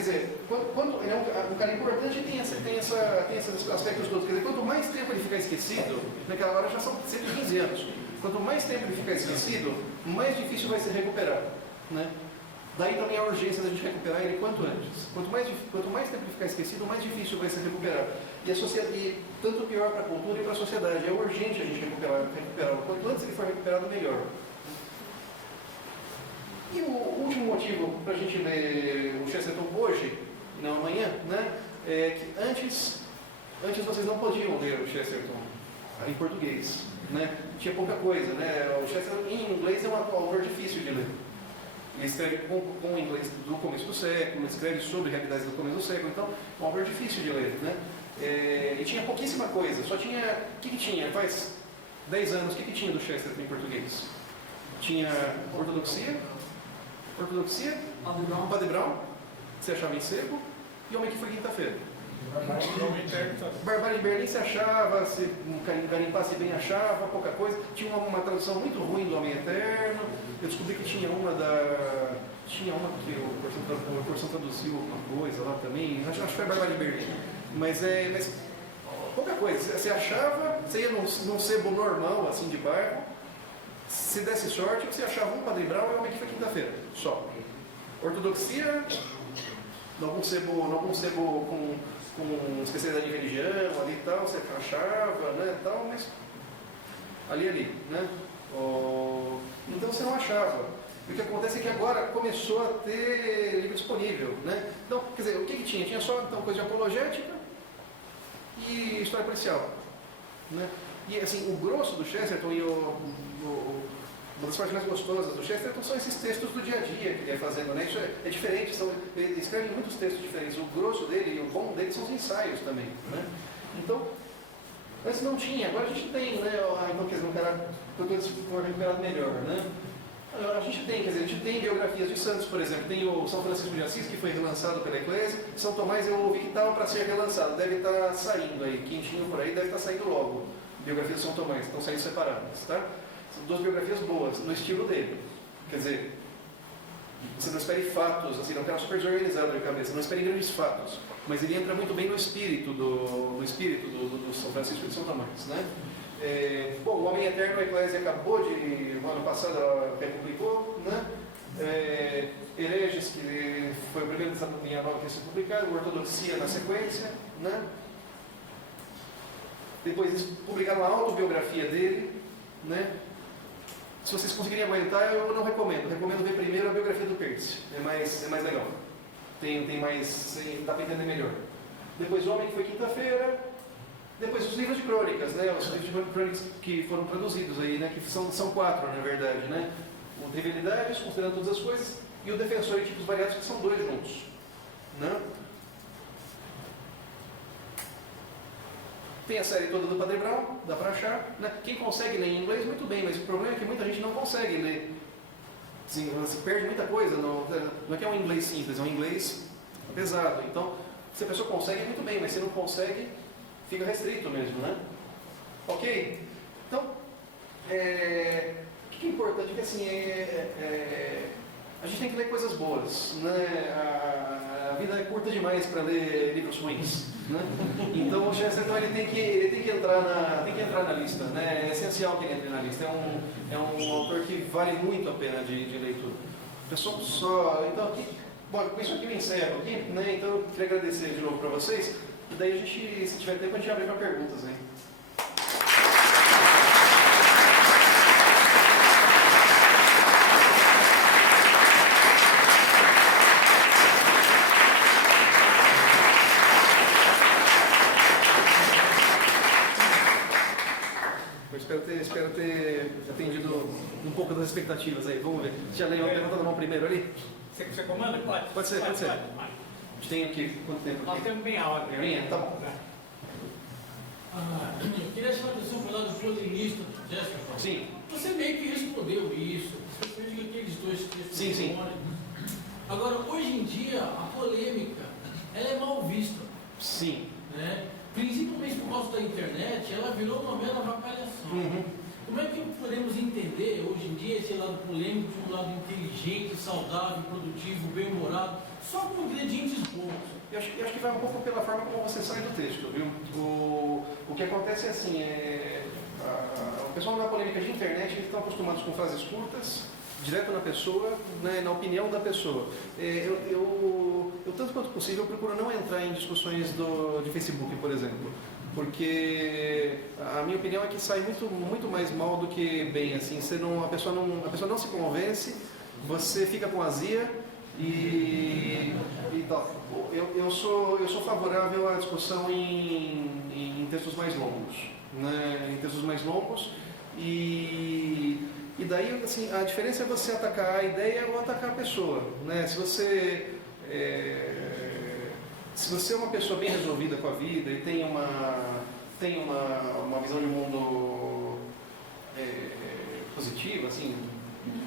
dizer, quando ele é um cara importante, tem esses aspectos todos. Quer dizer, quanto mais tempo ele ficar esquecido, naquela hora já são 115 anos. Quanto mais tempo ele ficar esquecido, mais difícil vai ser recuperar. Né? Daí também a urgência da gente recuperar ele quanto antes. Quanto mais tempo ele ficar esquecido, mais difícil vai ser recuperar. E tanto pior para a cultura e para a sociedade. É urgente a gente recuperá-lo. Quanto antes ele for recuperado, melhor. E o último motivo para a gente ler o Chesterton hoje, e não amanhã, né, é que antes vocês não podiam ler o Chesterton em português. Né? Tinha pouca coisa. Né? O Chesterton em inglês é um autor difícil de ler. Ele escreve com inglês do começo do século, escreve sobre realidades do começo do século, então é um autor difícil de ler. Né? E tinha pouquíssima coisa, só tinha... O que tinha? Faz 10 anos, o que tinha do Chesterton em português? Tinha ortodoxia, Padre Brown, você achava em Seco, e Homem que Foi Quinta-feira. Barbárie de Berlim se achava, se garimpasse bem achava, pouca coisa. Tinha uma tradução muito ruim do Homem Eterno. Eu descobri que tinha uma que o Corção traduziu alguma coisa lá também. Acho que foi a Barbárie de Berlim. Mas pouca coisa. Você achava, você ia num sebo normal, assim, de bairro. Se desse sorte, você achava um Padre Brown e Homem que Foi Quinta-feira. Só. Ortodoxia, algum sebo com especialidade em religião, ali e tal, você achava, né, tal, mas ali, né? Então você não achava. E o que acontece é que agora começou a ter livro disponível, né? Então, quer dizer, o que tinha? Tinha só então, coisa de apologética e história policial, né? E assim, o grosso do Chesterton e uma das partes mais gostosas do Chesterton são esses textos do dia a dia que ele ia fazendo, né? Isso é diferente, ele escreve muitos textos diferentes. O grosso dele e o bom dele são os ensaios também, né? Então, antes não tinha, agora a gente tem, né? Então, quer dizer, um cara, quando ele for recuperado melhor, né? A gente tem biografias de santos, por exemplo. Tem o São Francisco de Assis, que foi relançado pela Eclésia. São Tomás eu ouvi que estava para ser relançado, deve estar saindo aí, quentinho por aí, deve estar saindo logo. Biografias de São Tomás, estão saindo separadas, tá? São duas biografias boas, no estilo dele. Quer dizer, você não espere fatos, assim, não é um cara super desorganizado de cabeça, não espere grandes fatos, mas ele entra muito bem no espírito do São Francisco de São Tomás, né? Bom, o Homem Eterno, a Eclésia acabou de, no ano passado, ela republicou, né? Hereges, que foi o primeiro dessa linha nova que se publicado, Ortodoxia na sequência, né? Depois eles publicaram a autobiografia dele, né? Se vocês conseguirem aguentar, eu não recomendo. Recomendo ver primeiro a biografia do Percy. É mais legal. Tem mais... dá para entender melhor. Depois o Homem que Foi Quinta-feira. Depois os livros de crônicas, né? Os livros de crônicas que foram traduzidos aí, né? Que são 4, na verdade, né? O Rivalidades, considerando todas as coisas, e o Defensor de Tipos Variados, que são 2 juntos. Né? Tem a série toda do Padre Brown, dá para achar. Né? Quem consegue ler em inglês, muito bem, mas o problema é que muita gente não consegue ler. Sim, você perde muita coisa. Não é que é um inglês simples, é um inglês pesado. Então, se a pessoa consegue, muito bem, mas se não consegue, fica restrito mesmo, né? Ok? Então, o que é importante? Porque assim, a gente tem que ler coisas boas, né? A vida é curta demais para ler livros ruins, né? Então o Chesterton ele tem que entrar na lista, né? É essencial que ele entre na lista. É um autor que vale muito a pena de leitura. Pessoal, então aqui, bom, com isso aqui me encerro aqui, né? Então eu queria agradecer de novo para vocês. E daí a gente, se tiver tempo, a gente abre para perguntas aí. Espero ter atendido um pouco das expectativas aí. Vamos ver. Já levanta a mão primeiro ali? Você comanda? Pode? Pode ser. Pode. A gente tem aqui, quanto tempo? Nós temos meia hora. Meia? Tá bom. Eu queria chamar a atenção para o lado do polemista, Jéssica. Sim. Você meio que respondeu isso, especialmente aqueles dois textos. Sim. Agora, hoje em dia, a polêmica, ela é mal vista. Sim. Né? Principalmente por causa da internet, ela virou uma mera avacalhação. Uhum. Como é que podemos entender hoje em dia esse lado polêmico de um lado inteligente, saudável, produtivo, bem-humorado, só com ingredientes bons? Eu acho que vai um pouco pela forma como você sai do texto, viu? O que acontece é assim, o pessoal na polêmica de internet, eles estão acostumados com frases curtas, direto na pessoa, né, na opinião da pessoa. Eu, tanto quanto possível, procuro não entrar em discussões de Facebook, por exemplo, porque a minha opinião é que sai muito mais mal do que bem, assim, a pessoa não se convence, você fica com azia e tal. Eu sou favorável à discussão em textos mais longos, né, e daí, assim, a diferença é você atacar a ideia ou atacar a pessoa, né? Se você é uma pessoa bem resolvida com a vida e tem uma visão de mundo positiva, assim,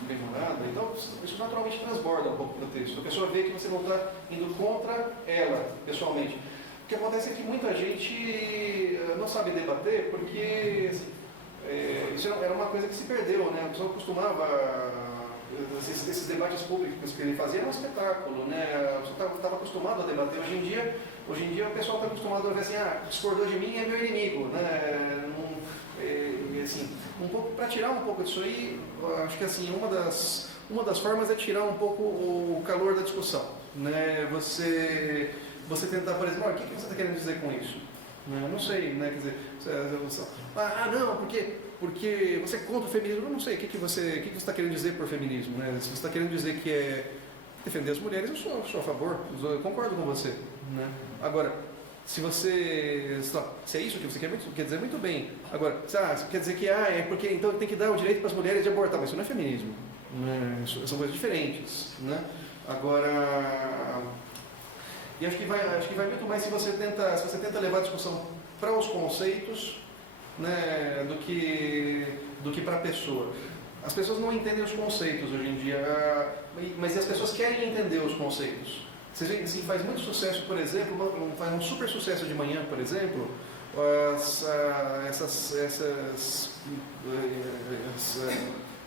bem-humorada, então isso naturalmente transborda um pouco do texto. A pessoa vê que você não está indo contra ela, pessoalmente. O que acontece é que muita gente não sabe debater porque isso era uma coisa que se perdeu, né? A pessoa costumava, esses debates públicos que ele fazia era um espetáculo, né? A pessoa estava acostumada a debater. Hoje em dia o pessoal está acostumado a ver assim, discordou de mim é meu inimigo, né? Assim, para tirar um pouco disso aí, acho que assim, uma das formas é tirar um pouco o calor da discussão, né? Você tentar, por exemplo, o que você está querendo dizer com isso? Eu não sei, né? Quer dizer, não, porque você é contra o feminismo. Eu não sei o que você está querendo dizer por feminismo, né? Se você está querendo dizer que é defender as mulheres, eu sou a favor, eu concordo com você, né? Agora, se é isso que você quer dizer, muito bem. Agora, você quer dizer que é porque então tem que dar o direito para as mulheres de abortar, mas isso não é feminismo, né? São coisas diferentes, né? Agora, e acho que vai muito mais se você tenta levar a discussão para os conceitos, né, do que para a pessoa. As pessoas não entendem os conceitos hoje em dia, mas as pessoas querem entender os conceitos. Você vê, assim, faz muito sucesso, por exemplo, faz um super sucesso de manhã, por exemplo, esses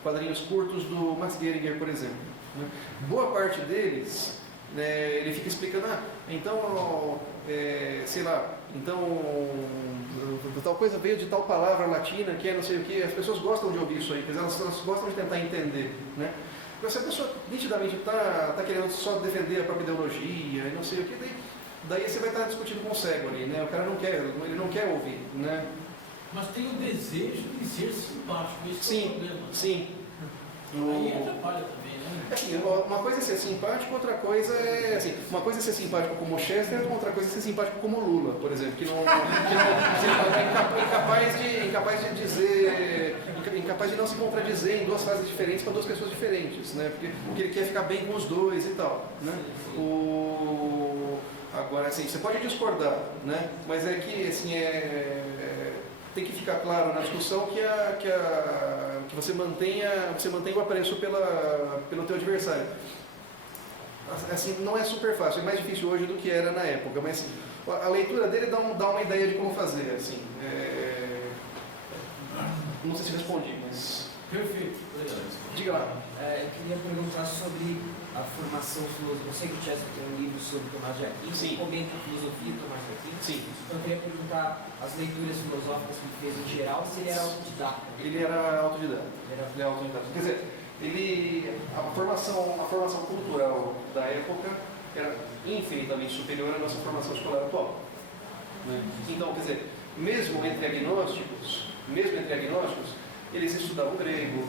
quadrinhos curtos do Max Geringer, por exemplo, né? Boa parte deles, né, ele fica explicando, tal coisa veio de tal palavra latina que é não sei o que. As pessoas gostam de ouvir isso aí, elas gostam de tentar entender, né? Porque se a pessoa nitidamente está querendo só defender a própria ideologia e não sei o que, daí você vai estar discutindo com o cego ali, né? O cara ele não quer ouvir, né? Mas tem o desejo de ser simpático, esse é o problema. Sim. Aí atrapalha também, né? Assim, uma coisa é ser simpático, outra coisa é assim, uma coisa é ser simpático como Chesterton, outra coisa é ser simpático como Lula, por exemplo, que não é incapaz de não se contradizer em duas fases diferentes para duas pessoas diferentes, né? Porque ele quer ficar bem com os dois e tal, né? Agora, assim, você pode discordar, né? Mas é que, assim, tem que ficar claro na discussão que você mantenha o apreço pelo teu adversário. Assim, não é super fácil, é mais difícil hoje do que era na época, mas a leitura dele dá uma ideia de como fazer, assim. Não sei se respondi, mas... Perfeito. Diga lá. Eu queria perguntar sobre a formação filosófica. Eu sei que o Chester tem um livro sobre Tomás de Aquino, Sim. comenta a filosofia de Tomás de Aquino. Sim. Então eu queria perguntar as leituras filosóficas que ele fez em geral, se ele era autodidata. Ele era autodidata. Ele era autodidata. Quer dizer, a formação cultural da época era infinitamente superior à nossa formação escolar atual. Né? Então, quer dizer, mesmo entre agnósticos, eles estudavam grego,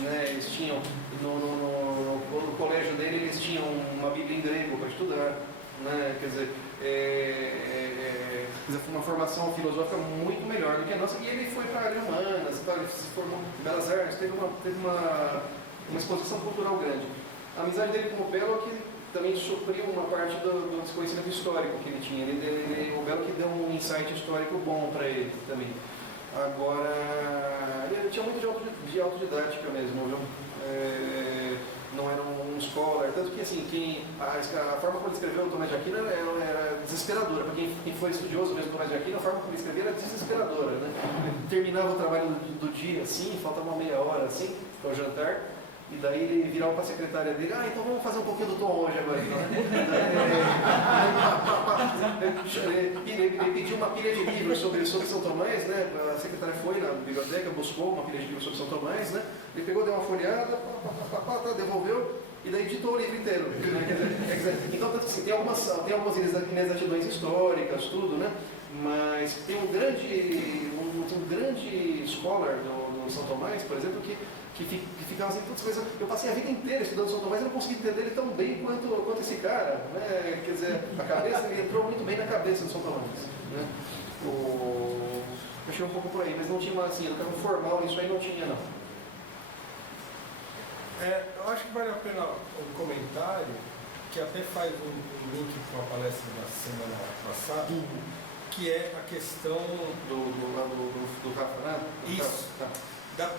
né? Eles tinham, no colégio dele, eles tinham uma Bíblia em grego para estudar, né? Quer dizer, foi uma formação filosófica muito melhor do que a nossa, e ele foi para a área humanas, ele se formou em Belas Artes, teve uma exposição cultural grande. A amizade dele com o Belo que também supriu uma parte do desconhecimento histórico que ele tinha. O Belo que deu um insight histórico bom para ele também. Agora, ele tinha muito de autodidática mesmo, viu? Não era um scholar, tanto que assim, a forma como ele escreveu o Tomás de Aquino era desesperadora. Para quem foi estudioso mesmo do Tomás de Aquino, a forma como ele escrevia era desesperadora, né? Ele terminava o trabalho do dia assim, faltava uma meia hora assim, para o jantar. E daí ele virava para a secretária dele, então vamos fazer um pouquinho do tom hoje agora. Ele pediu uma pilha de livros sobre São Tomás, né? A secretária foi na biblioteca, buscou uma pilha de livros sobre São Tomás, né? Ele pegou, deu uma folhada, devolveu, e daí editou o livro inteiro. Então, assim, tem algumas inexatidões históricas, tudo, né? Mas tem um grande scholar do São Tomás, por exemplo, que ficava assim, todas as coisas. Eu passei a vida inteira estudando São Tomás e não consegui entender ele tão bem quanto esse cara, né? Quer dizer, ele entrou muito bem na cabeça do São Tomás, né? Eu achei um pouco por aí, mas não tinha assim, educação formal, isso aí não tinha, não. Eu acho que vale a pena um comentário que até faz um link com a palestra da semana passada, que é a questão do Rafa, né? Isso. Tá. Da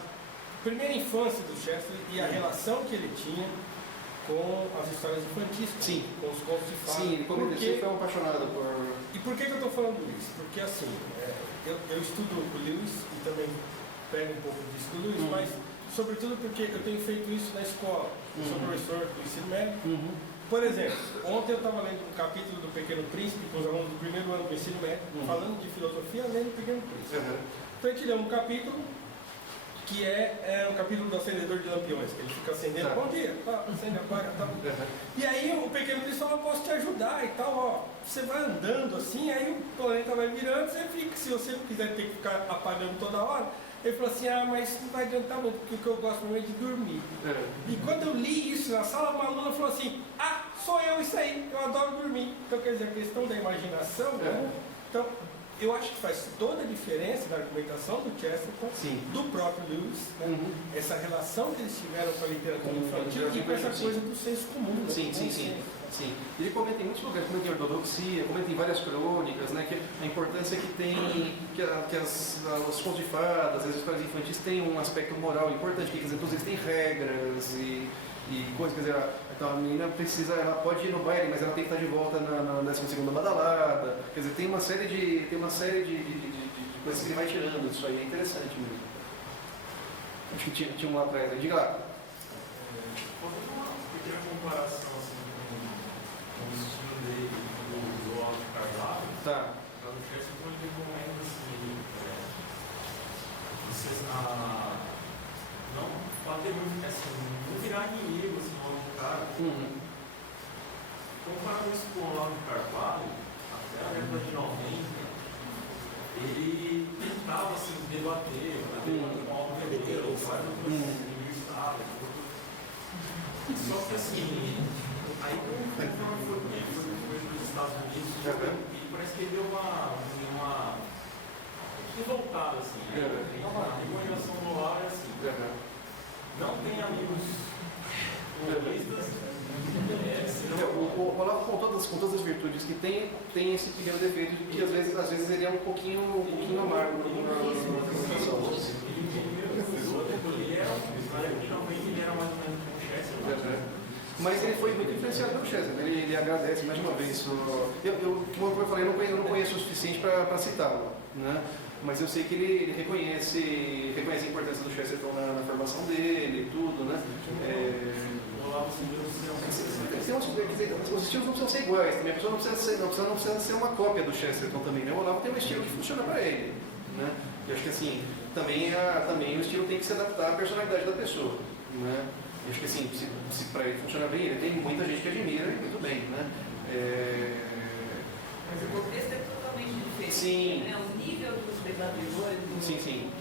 primeira infância do Chester e a relação que ele tinha com as histórias infantis, Sim. com os contos de fadas. Sim, ele foi um apaixonado por... E por que eu estou falando isso? Porque assim, eu estudo o Lewis e também pego um pouco disso do Lewis, mas sobretudo porque eu tenho feito isso na escola. Eu sou professor do ensino médio. Por exemplo, ontem eu estava lendo um capítulo do Pequeno Príncipe com os alunos do primeiro ano do ensino médio, falando de filosofia, lendo o Pequeno Príncipe. Então a gente leu um capítulo que é o capítulo do acendedor de lampiões, que ele fica acendendo, bom dia, acende, apaga, tal. E aí o Pequeno Príncipe fala, posso te ajudar e tal, ó. Você vai andando assim, aí o planeta vai virando, você fica, se você não quiser ter que ficar apagando toda hora, ele falou assim, mas não vai adiantar muito, porque o que eu gosto mesmo é de dormir. E quando eu li isso na sala, uma aluna falou assim, sou eu isso aí, eu adoro dormir. Então quer dizer, a questão da imaginação, então eu acho que faz toda a diferença na argumentação do Chesterton, do próprio Lewis, né? Essa relação que eles tiveram com a literatura infantil e com essa coisa do senso comum. Sim. Ele comenta em muitos lugares, comenta em ortodoxia, comenta em várias crônicas, né, que a importância que tem, que os contos de fadas, as histórias infantis têm um aspecto moral importante, quer dizer, todos eles têm regras e coisas, quer dizer, então a menina ela pode ir no baile, mas ela tem que estar de volta na 12ª badalada, quer dizer, tem uma série de coisas que ele vai tirando, isso aí é interessante mesmo. Acho que tinha um lá atrás, diga lá. Uma pequena comparação com o estilo dele do Olavo de Carvalho. Tá. O Chesterton ele recomenda assim, não bater muito, assim, não virar inimigo assim, logo de cara. Comparando isso com o Olavo de Carvalho, até a década de 90, ele tentava assim, debater com algo rebelo, vários outros universitários. Só que assim, aí conforme foi para os Estados Unidos, ele parece que ele deu uma revoltada assim. Uma relação no ar assim. Não tem amigos comunistas. O Olavo, com todas todas as virtudes que tem esse pequeno defeito de que às vezes ele é um pouquinho amargo na apresentação. Ele era mais ou menos um Chester. Mas ele foi muito influenciado pelo Chester, ele agradece mais uma vez. Como eu falei, eu não conheço o suficiente para citá-lo, né? Mas eu sei que ele reconhece a importância do Chesterton na formação dele e tudo, né? Os estilos não precisam ser iguais, também a pessoa não precisa ser uma cópia do Chesterton também, né? O Olavo tem um estilo que funciona para ele, né? Eu acho que assim, também o estilo tem que se adaptar à personalidade da pessoa, né? Eu acho que assim, se para ele funciona bem, ele tem muita gente que admira e muito bem, né? Mas o contexto é totalmente diferente. Sim. Né? O nível dos debatedores. Sim.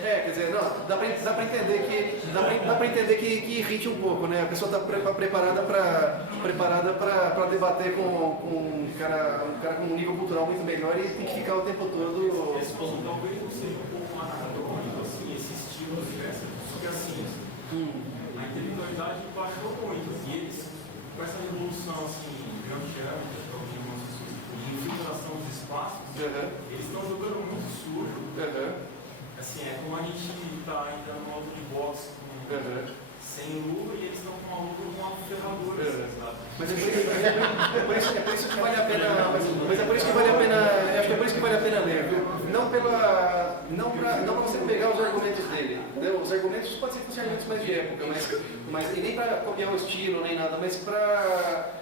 Quer dizer, não, dá para entender que irrite um pouco, né? A pessoa está preparada para debater com um cara com um nível cultural muito melhor e tem que ficar o tempo todo. Esse ponto talvez não seja um pouco mais anacrônico, assim, esse estilo de festa, porque assim, a intelectualidade baixou muito, e eles, com essa revolução assim, gramsciana, de infiltração dos espaços, eles estão jogando muito sujo. Assim, é como a gente está ainda numa luta de boxe sem luva e eles estão com uma luva com uma ferradura. Mas é por isso que vale a pena. Mas é por isso que vale a pena. Acho que é por isso que vale a pena ler, viu? Não para você pegar os argumentos dele. Entendeu? Os argumentos podem ser argumentos mais de época, mas e nem para copiar o estilo nem nada, mas para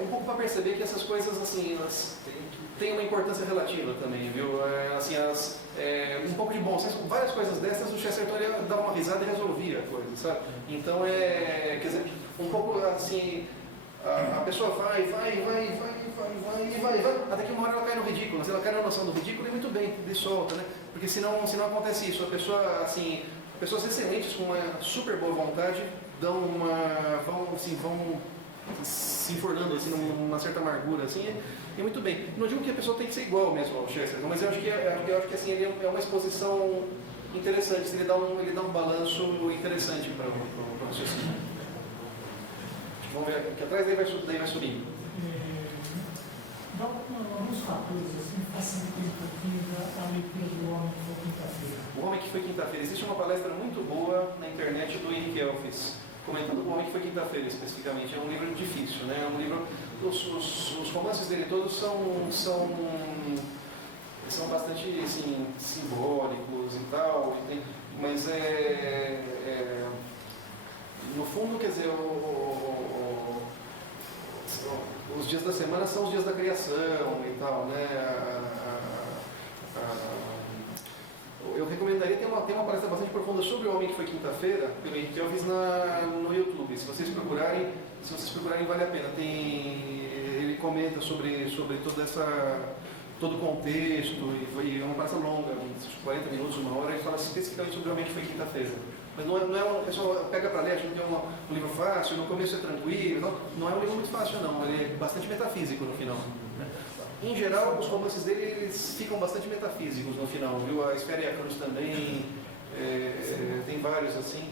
um pouco para perceber que essas coisas assim elas têm uma importância relativa também, viu? Assim, um pouco de bom senso, várias coisas dessas o Chesterton dava uma risada e resolvia a coisa, sabe? Então quer dizer, um pouco assim, a pessoa vai, até que uma hora ela cai no ridículo, se ela cai na noção do ridículo, e muito bem, ele solta, né? Porque se não acontece isso, pessoas excelentes com uma super boa vontade vão se enfornando assim, numa certa amargura, assim, e muito bem. Não digo que a pessoa tem que ser igual mesmo ao Chesterton, mas eu acho que assim, ele é uma exposição interessante, ele dá um balanço interessante para o raciocínio. Vamos ver, que atrás daí vai subindo. Dá alguns fatores assim, facilitam um pouquinho a leitura do Homem que foi quinta-feira. O Homem que foi quinta-feira. Existe uma palestra muito boa na internet do Henrique Elfes, comentando O Homem que foi quinta-feira especificamente. É um livro difícil, né? É um livro. Os romances dele todos são bastante assim, simbólicos e tal, mas no fundo, quer dizer, os dias da semana são os dias da criação e tal, né? Eu recomendaria, tem uma palestra bastante profunda sobre O Homem que foi quinta-feira, pelo Henrique Elfes no YouTube. Se vocês procurarem, vale a pena. Ele comenta sobre todo o contexto, e é uma palestra longa, uns 40 minutos, uma hora, e fala especificamente sobre O Homem que foi quinta-feira. Mas não é uma pessoa pega para ler, acha que não tem um livro fácil, no começo é tranquilo, não é um livro muito fácil não, ele é bastante metafísico no final. Né? Em geral, os romances dele eles ficam bastante metafísicos no final, viu? A Esfera e a Cruz também, tem vários assim.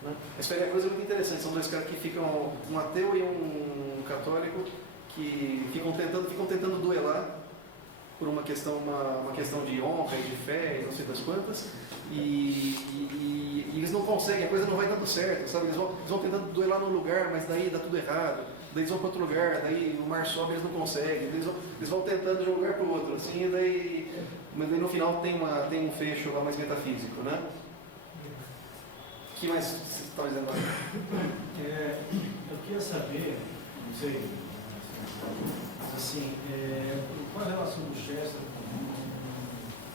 Né? A Esfera e a Cruz é muito interessante, são dois caras que ficam, um ateu e um católico, que ficam tentando duelar por uma questão de honra e de fé e não sei das quantas, e eles não conseguem, a coisa não vai dando certo, sabe? Eles vão tentando duelar num lugar, mas daí dá tudo errado, daí eles vão para outro lugar, daí o mar sobe e eles não conseguem, eles vão tentando de um lugar para o outro, assim, mas daí no final tem um fecho lá mais metafísico, né? O que mais você está dizendo lá? Eu queria saber, não sei, assim, qual a relação do Chester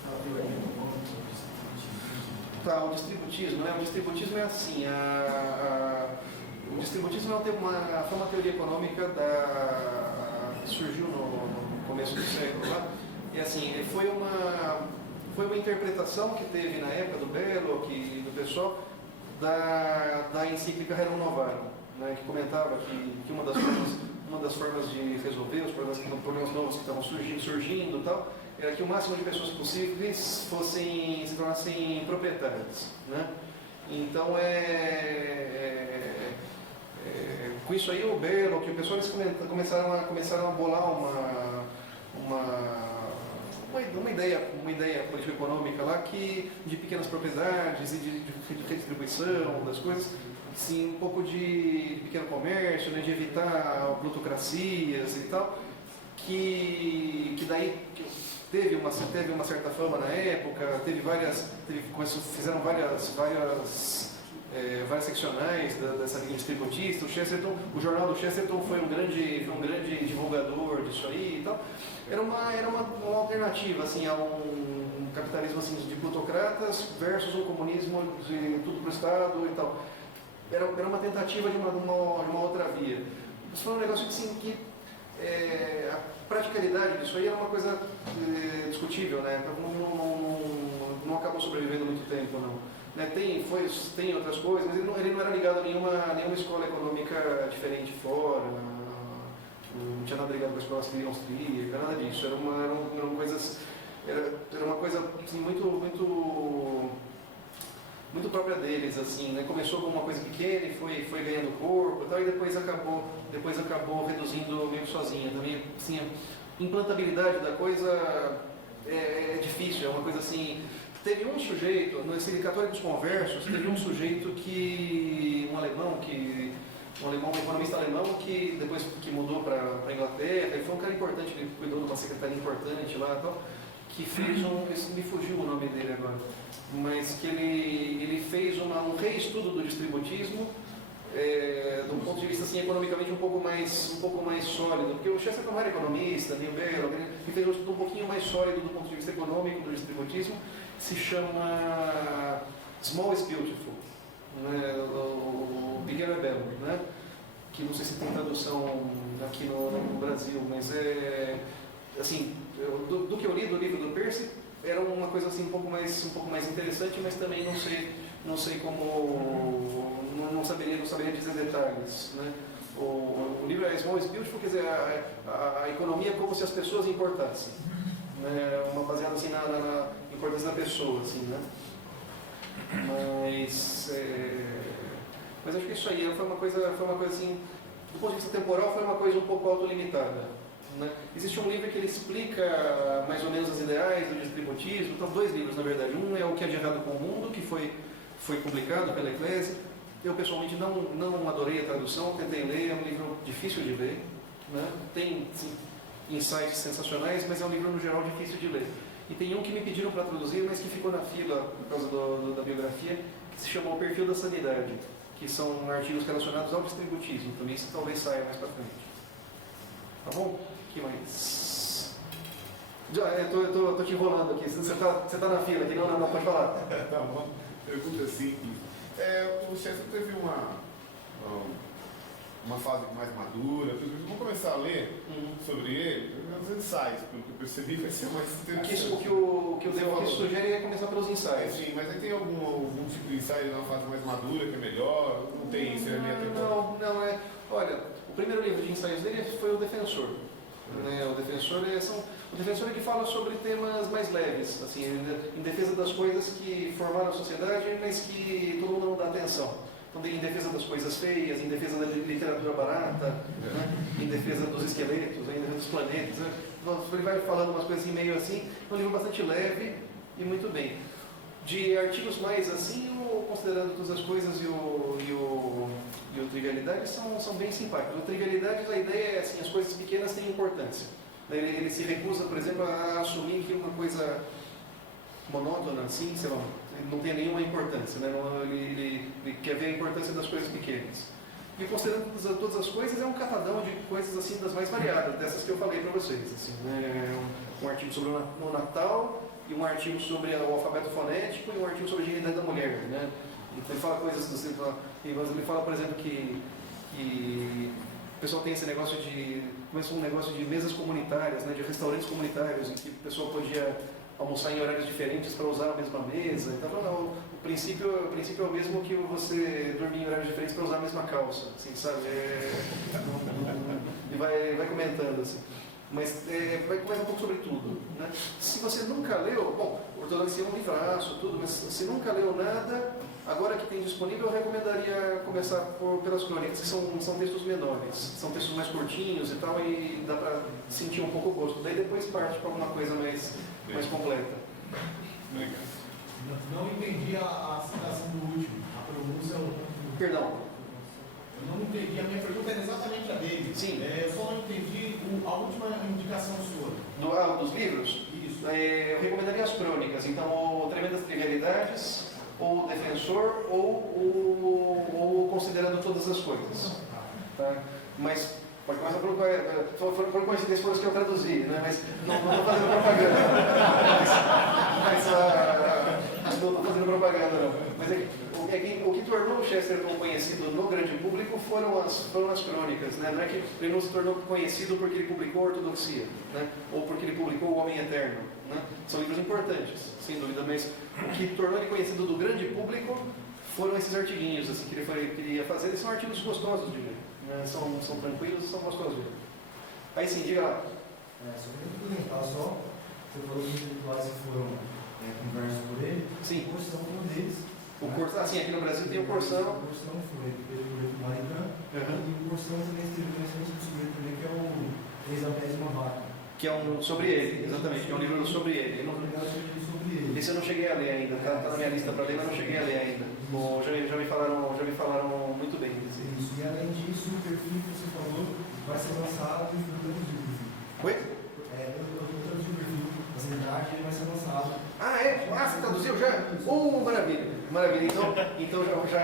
com a teoria econômica? Tá, o distributismo é assim, o distributismo foi uma teoria econômica que surgiu no começo do século lá, e assim, foi uma interpretação que teve na época do Belloc e do pessoal da encíclica Rerum Novarum, né, que comentava que uma das formas de resolver os problemas novos que estavam surgindo e tal, era que o máximo de pessoas possíveis se tornassem proprietárias, né? Então com isso aí, o Belloc, que o pessoal eles começaram a bolar uma ideia político-econômica lá de pequenas propriedades e de redistribuição das coisas, sim, um pouco de pequeno comércio, né, de evitar plutocracias e tal, que daí teve uma certa fama na época, fizeram várias seccionais dessa linha distributista. O jornal do Chesterton foi um grande divulgador disso aí e tal. Era uma alternativa assim, a um capitalismo assim, de plutocratas versus um comunismo de tudo para o Estado e tal. Era uma tentativa de uma outra via. Isso foi um negócio assim, que a praticalidade disso aí era uma coisa discutível, né? Não acabou sobrevivendo muito tempo, não. Né? Tem outras coisas, mas ele não era ligado a nenhuma escola econômica diferente fora, não tinha nada ligado com a escola austríaca, nada disso. Era uma coisa assim, muito própria deles, assim, né? Começou com uma coisa pequena e foi ganhando corpo e tal, e depois acabou reduzindo meio sozinha. Também, assim, a implantabilidade da coisa é difícil, é uma coisa assim. Teve um sujeito, nesse Católicos Conversos, teve um sujeito um economista alemão que depois que mudou para a Inglaterra, e foi um cara importante, ele cuidou de uma secretaria importante lá e tal, que fez me fugiu o nome dele agora, mas que ele fez um reestudo do distributismo, de um ponto de vista assim, economicamente um pouco mais sólido, porque o Chesterton não era economista, nem o Belloc, ele fez um estudo um pouquinho mais sólido do ponto de vista econômico do distributismo, se chama Small is Beautiful, né? O Pequeno é Belo, né? Que não sei se tem tradução aqui no Brasil, mas assim, do que eu li do livro do Percy, era uma coisa assim um pouco mais interessante, mas também não sei como, não saberia dizer detalhes, né? O livro é Small is Beautiful, quer dizer, a economia como se as pessoas importassem, né? Baseada assim na importância da pessoa, assim, né? Mas acho que isso aí foi uma coisa assim, do ponto de vista temporal, foi uma coisa um pouco autolimitada, né? Existe um livro que ele explica mais ou menos as ideais do distributismo, então 2 livros na verdade. Um é O que há de errado com o mundo, que foi publicado pela Eclésia. Eu pessoalmente não adorei a tradução, tentei ler, é um livro difícil de ler, né? Tem sim, insights sensacionais, mas é um livro no geral difícil de ler. E tem um que me pediram para traduzir, mas que ficou na fila por causa da biografia, que se chama O Perfil da Sanidade, que são artigos relacionados ao distributismo, também isso talvez saia mais para frente. Tá bom? O que mais? Eu tô te enrolando aqui, você tá na fila aqui, não pode falar. Tá bom. Pergunta simples. O Chester teve uma fase mais madura, vamos começar a ler sobre ele, os ensaios, pelo que eu percebi, vai ser mais interessante. O que o Deus sugere é começar pelos ensaios. Sim, mas aí tem algum tipo de ensaio numa fase mais madura que é melhor? Não tem isso, Não, olha, o primeiro livro de ensaios dele foi O Defensor. Né? O Defensor é que fala sobre temas mais leves, assim, em defesa das coisas que formaram a sociedade, mas que todo mundo não dá atenção. Então, em defesa das coisas feias, em defesa da literatura barata, né? Em defesa dos esqueletos, em defesa dos planetas. Né? Ele vai falando umas coisas assim, meio assim. É um livro bastante leve e muito bem. De artigos mais assim, considerando todas as coisas e o Trivialidade, são bem simpáticos. O Trivialidade, a ideia é assim, as coisas pequenas têm importância. Ele se recusa, por exemplo, a assumir que uma coisa monótona, assim, sei lá, não tem nenhuma importância, né? Ele quer ver a importância das coisas pequenas. E considerando todas as coisas, é um catadão de coisas assim das mais variadas, dessas que eu falei para vocês. Assim, né? Um artigo sobre o Natal, e um artigo sobre o alfabeto fonético, e um artigo sobre a genialidade da mulher. Né? Então ele fala coisas assim, ele fala, por exemplo, que o pessoal tem esse negócio começou um negócio de mesas comunitárias, né? De restaurantes comunitários, em que o pessoal podia almoçar em horários diferentes para usar a mesma mesa. Então, não, o princípio é o mesmo que você dormir em horários diferentes para usar a mesma calça, assim, sabe? E vai comentando, assim. Mas vai conversar um pouco sobre tudo, né? Se você nunca leu, bom, Ortodoxia é um livraço, tudo, mas se nunca leu nada, Agora que tem disponível, eu recomendaria começar pelas crônicas, que são textos menores, são textos mais curtinhos e tal, e dá para sentir um pouco o gosto. Daí depois parte para alguma coisa mais completa. Obrigado. Não entendi a citação do último, a pronúncia. Perdão. Eu não entendi, a minha pergunta era exatamente a dele. Sim. Eu só não entendi a última indicação sua. Dos livros? Isso. Eu recomendaria as crônicas, então o Tremendas Trivialidades, ou o Defensor, ou Considerando Todas as Coisas. Tá? Mas pode começar por coincidência foram os que eu traduzi, né? Mas não estou fazendo propaganda. Mas não estou fazendo propaganda, não. Mas o que tornou o Chesterton conhecido no grande público foram as crônicas, né? Não é que ele não se tornou conhecido porque ele publicou a Ortodoxia, né? Ou porque ele publicou O Homem Eterno, né? São livros importantes, sem dúvida, mas o que tornou ele conhecido do grande público foram esses artiguinhos assim, que ele ia fazer. Eles são artigos gostosos de ler, né? São tranquilos e são gostosos de ler. Aí sim, diga lá. Só queria complementar só, você falou que os intelectuais que foram conversos por ele, Sim. o Corsão foi um deles. O Corsão, assim, aqui no Brasil tem o Corsão. O Corsão foi por Marican, e o Corsão também escreveu um excelente livro também, que é o Eis a Pésima Vaca. Que é sobre ele, exatamente, que é um livro sobre ele. Esse eu não cheguei a ler ainda, está na minha lista para ler, mas não cheguei a ler ainda. Bom, já me falaram muito bem desse. Isso, e além disso, o perfil que você falou vai ser lançado em traduzido. Oi? Eu traduzi o perfil, a verdade, ele vai ser lançado. Ah, é? Você traduziu já? Maravilha. Maravilha, então já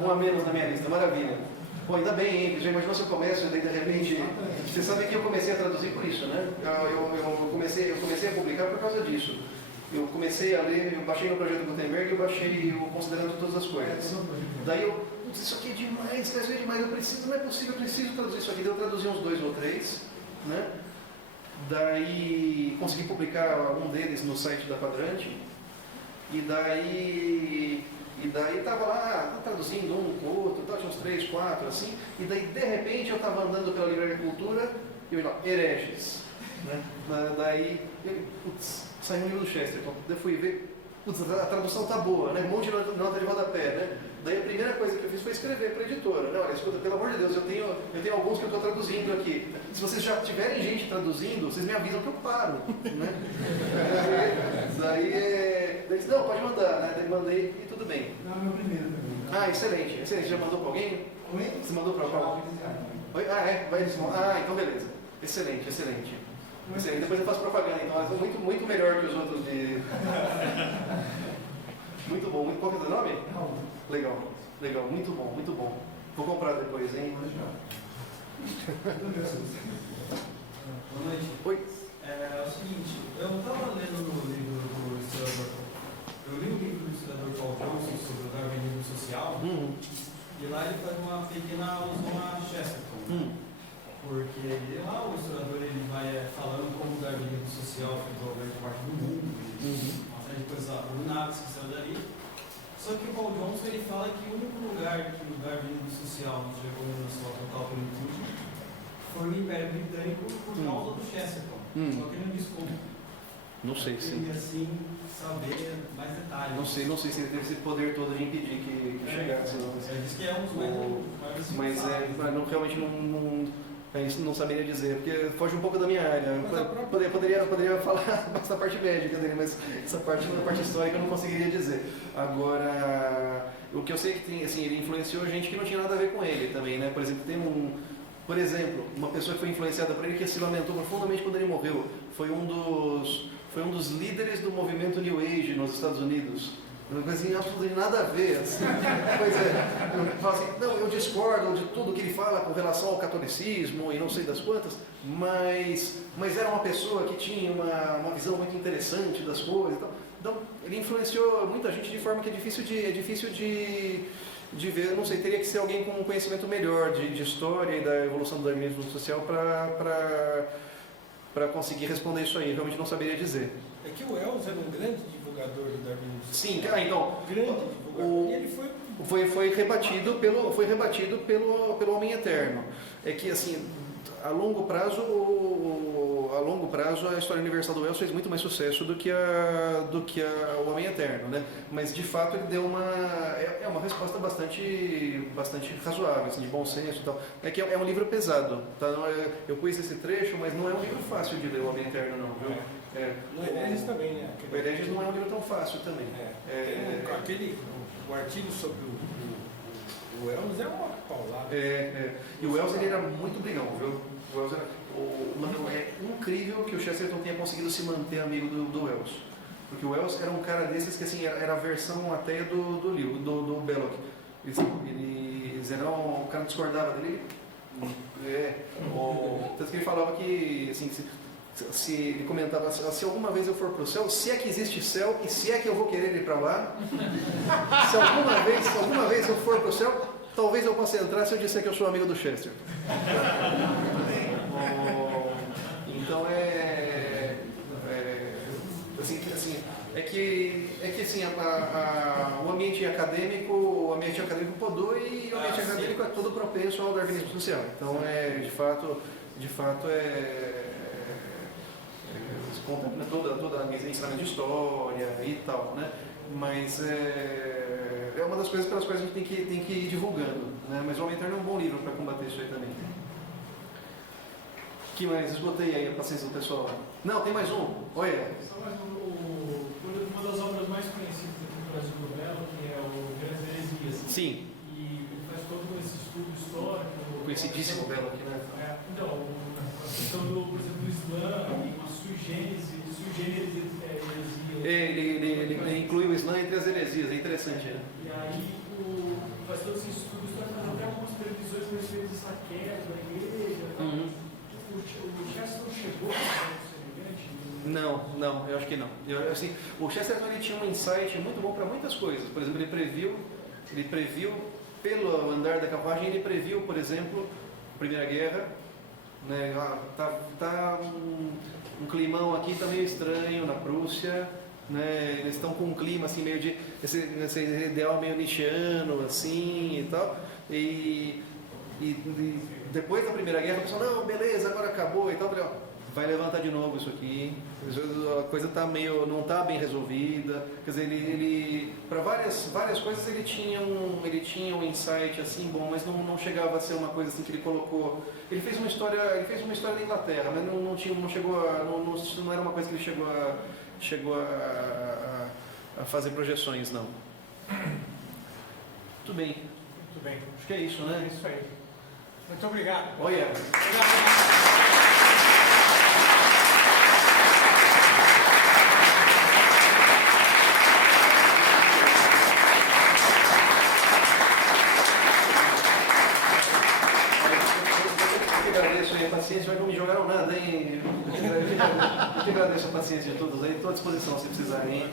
um a menos na minha lista, maravilha. Pô, ainda bem, hein? Já imaginou se eu começo e daí de repente... Você sabe que eu comecei a traduzir por isso, né? Eu comecei a publicar por causa disso. Eu comecei a ler, eu baixei no projeto Gutenberg e eu baixei o Considerando Todas as Coisas. Daí eu, isso aqui é demais, mas é demais, não é possível, eu preciso traduzir isso aqui. Daí eu traduzi uns 2 ou 3, né? Daí consegui publicar um deles no site da Quadrante. E daí estava lá, traduzindo um com o outro, tinha uns 3, 4, assim, e daí de repente eu estava andando pela Livraria Cultura e eu vi lá, Hereges, né? Daí, saiu um livro do Chesterton, daí fui ver, a tradução tá boa, né? Um monte de nota de rodapé, né? Daí a primeira coisa que eu fiz foi escrever para a editora, né? Olha, escuta, pelo amor de Deus, eu tenho alguns que eu estou traduzindo aqui. Se vocês já tiverem gente traduzindo, vocês me avisam que eu paro, né? Daí disse, não, pode mandar, né? Daí mandei e tudo bem. Não, é meu primeiro também. Excelente. Já mandou para alguém? Oi? Você mandou para alguém? Oi? Então beleza. Excelente. Depois eu faço propaganda, então elas são muito melhor que os outros de... Muito bom. Qual que é o seu nome? Legal, muito bom. Vou comprar depois, hein? Boa noite. Oi. É o seguinte, eu estava lendo no livro do historiador, eu li o livro do historiador Paul Johnson sobre o darwinismo social, e lá ele faz uma pequena alusão a Chesterton. Porque lá o historiador ele vai falando como o darwinismo social ficou grande parte do mundo, uma série de coisas abomináveis que saiu dali. Só que o Paul Johnson ele fala que o único lugar que o darwinismo social não chegou na sua total plenitude foi o Império Britânico por causa do Chesterton. Só que ele não diz como. Não sei se... E assim, saber mais detalhes. Não sei se ele teve esse poder todo de impedir que chegasse. Ele diz que é um dos mais realmente não saberia dizer, porque foge um pouco da minha área. Poderia falar mais da parte médica dele, mas essa parte histórica eu não conseguiria dizer. Agora, o que eu sei é que tem, assim, ele influenciou gente que não tinha nada a ver com ele também, né? Por exemplo, uma pessoa que foi influenciada por ele que se lamentou profundamente quando ele morreu. Foi um dos líderes do movimento New Age nos Estados Unidos. Uma coisa assim, absolutamente nada a ver. Assim. Pois é, eu falo assim, não, eu discordo de tudo que ele fala com relação ao catolicismo e não sei das quantas, mas era uma pessoa que tinha uma visão muito interessante das coisas e tal. Então, ele influenciou muita gente de forma que é difícil de ver, eu não sei, teria que ser alguém com um conhecimento melhor de história e da evolução do darwinismo social para conseguir responder isso aí, eu realmente não saberia dizer. É que o Wells era um grande divulgador do darwinismo. Sim, então... Grande divulgador. E ele foi Foi rebatido pelo Homem Eterno. É que assim, a longo prazo a história universal do Wells fez muito mais sucesso do que o Homem Eterno, né? Mas de fato ele deu uma resposta bastante razoável, assim, de bom senso e tal. É que é um livro pesado, tá? Eu pus esse trecho, mas não é um livro fácil de ler, o Homem Eterno, não, viu? O Hereges também, né? O Hereges não é um livro tão fácil também. O artigo sobre o Wells é uma paulada. E o Wells ele era muito brigão, viu? O Wells é incrível que o Chesterton tenha conseguido se manter amigo do Wells. Porque o Wells era um cara desses que assim, era a versão até do livro, do Belloc. Eles eram, o cara discordava dele. Tanto que ele falava que assim, se ele comentava, se alguma vez eu for para o céu, se é que existe céu e se é que eu vou querer ir para lá, se alguma vez eu for para o céu, talvez eu possa entrar se eu disser que eu sou amigo do Chester. Então o ambiente acadêmico podou e o ambiente acadêmico é todo propenso ao darwinismo social. Então de fato conta toda a ensinamento de história e tal, né? Mas é uma das coisas pelas quais a gente tem que ir divulgando, né? Mas o Homem Eterno é um bom livro para combater isso aí também. O que mais? Esgotei aí a paciência do pessoal. Não, tem mais um. Olha. Só mais uma das obras mais conhecidas aqui no Brasil do Belo, que é o Grandes Heresias. Sim. E ele faz todo esse estudo histórico. Conhecidíssimo Belo aqui, né? Então, a questão por exemplo, do Islã, uma sui generis heresia. Ele inclui o Islã entre as heresias, é interessante, né? E aí faz todos esses estudos, faz até algumas previsões a respeito dessa queda da igreja. O Chesterton chegou a ser semelhante? Não, eu acho que não. O Chesterton ele tinha um insight muito bom para muitas coisas. Por exemplo, ele previu pelo andar da carruagem, ele previu, por exemplo, a Primeira Guerra, né? Tá um climão aqui, tá meio estranho na Prússia, né? Eles estão com um clima assim meio de esse ideal meio nietzscheano assim e tal. E depois da Primeira Guerra, o pessoal, não, beleza, agora acabou e tal. Falei, vai levantar de novo isso aqui. A coisa não está bem resolvida. Quer dizer, ele para várias coisas ele tinha um insight assim bom, mas não chegava a ser uma coisa assim que ele colocou. Ele fez uma história da Inglaterra, mas não era uma coisa que ele chegou a fazer projeções, não. Muito bem. Acho que é isso, né? É isso aí. Muito obrigado. Olha. Eu agradeço aí a paciência, mas não me jogaram nada, hein? Eu te agradeço a paciência de todos aí, estou à disposição se precisarem, hein?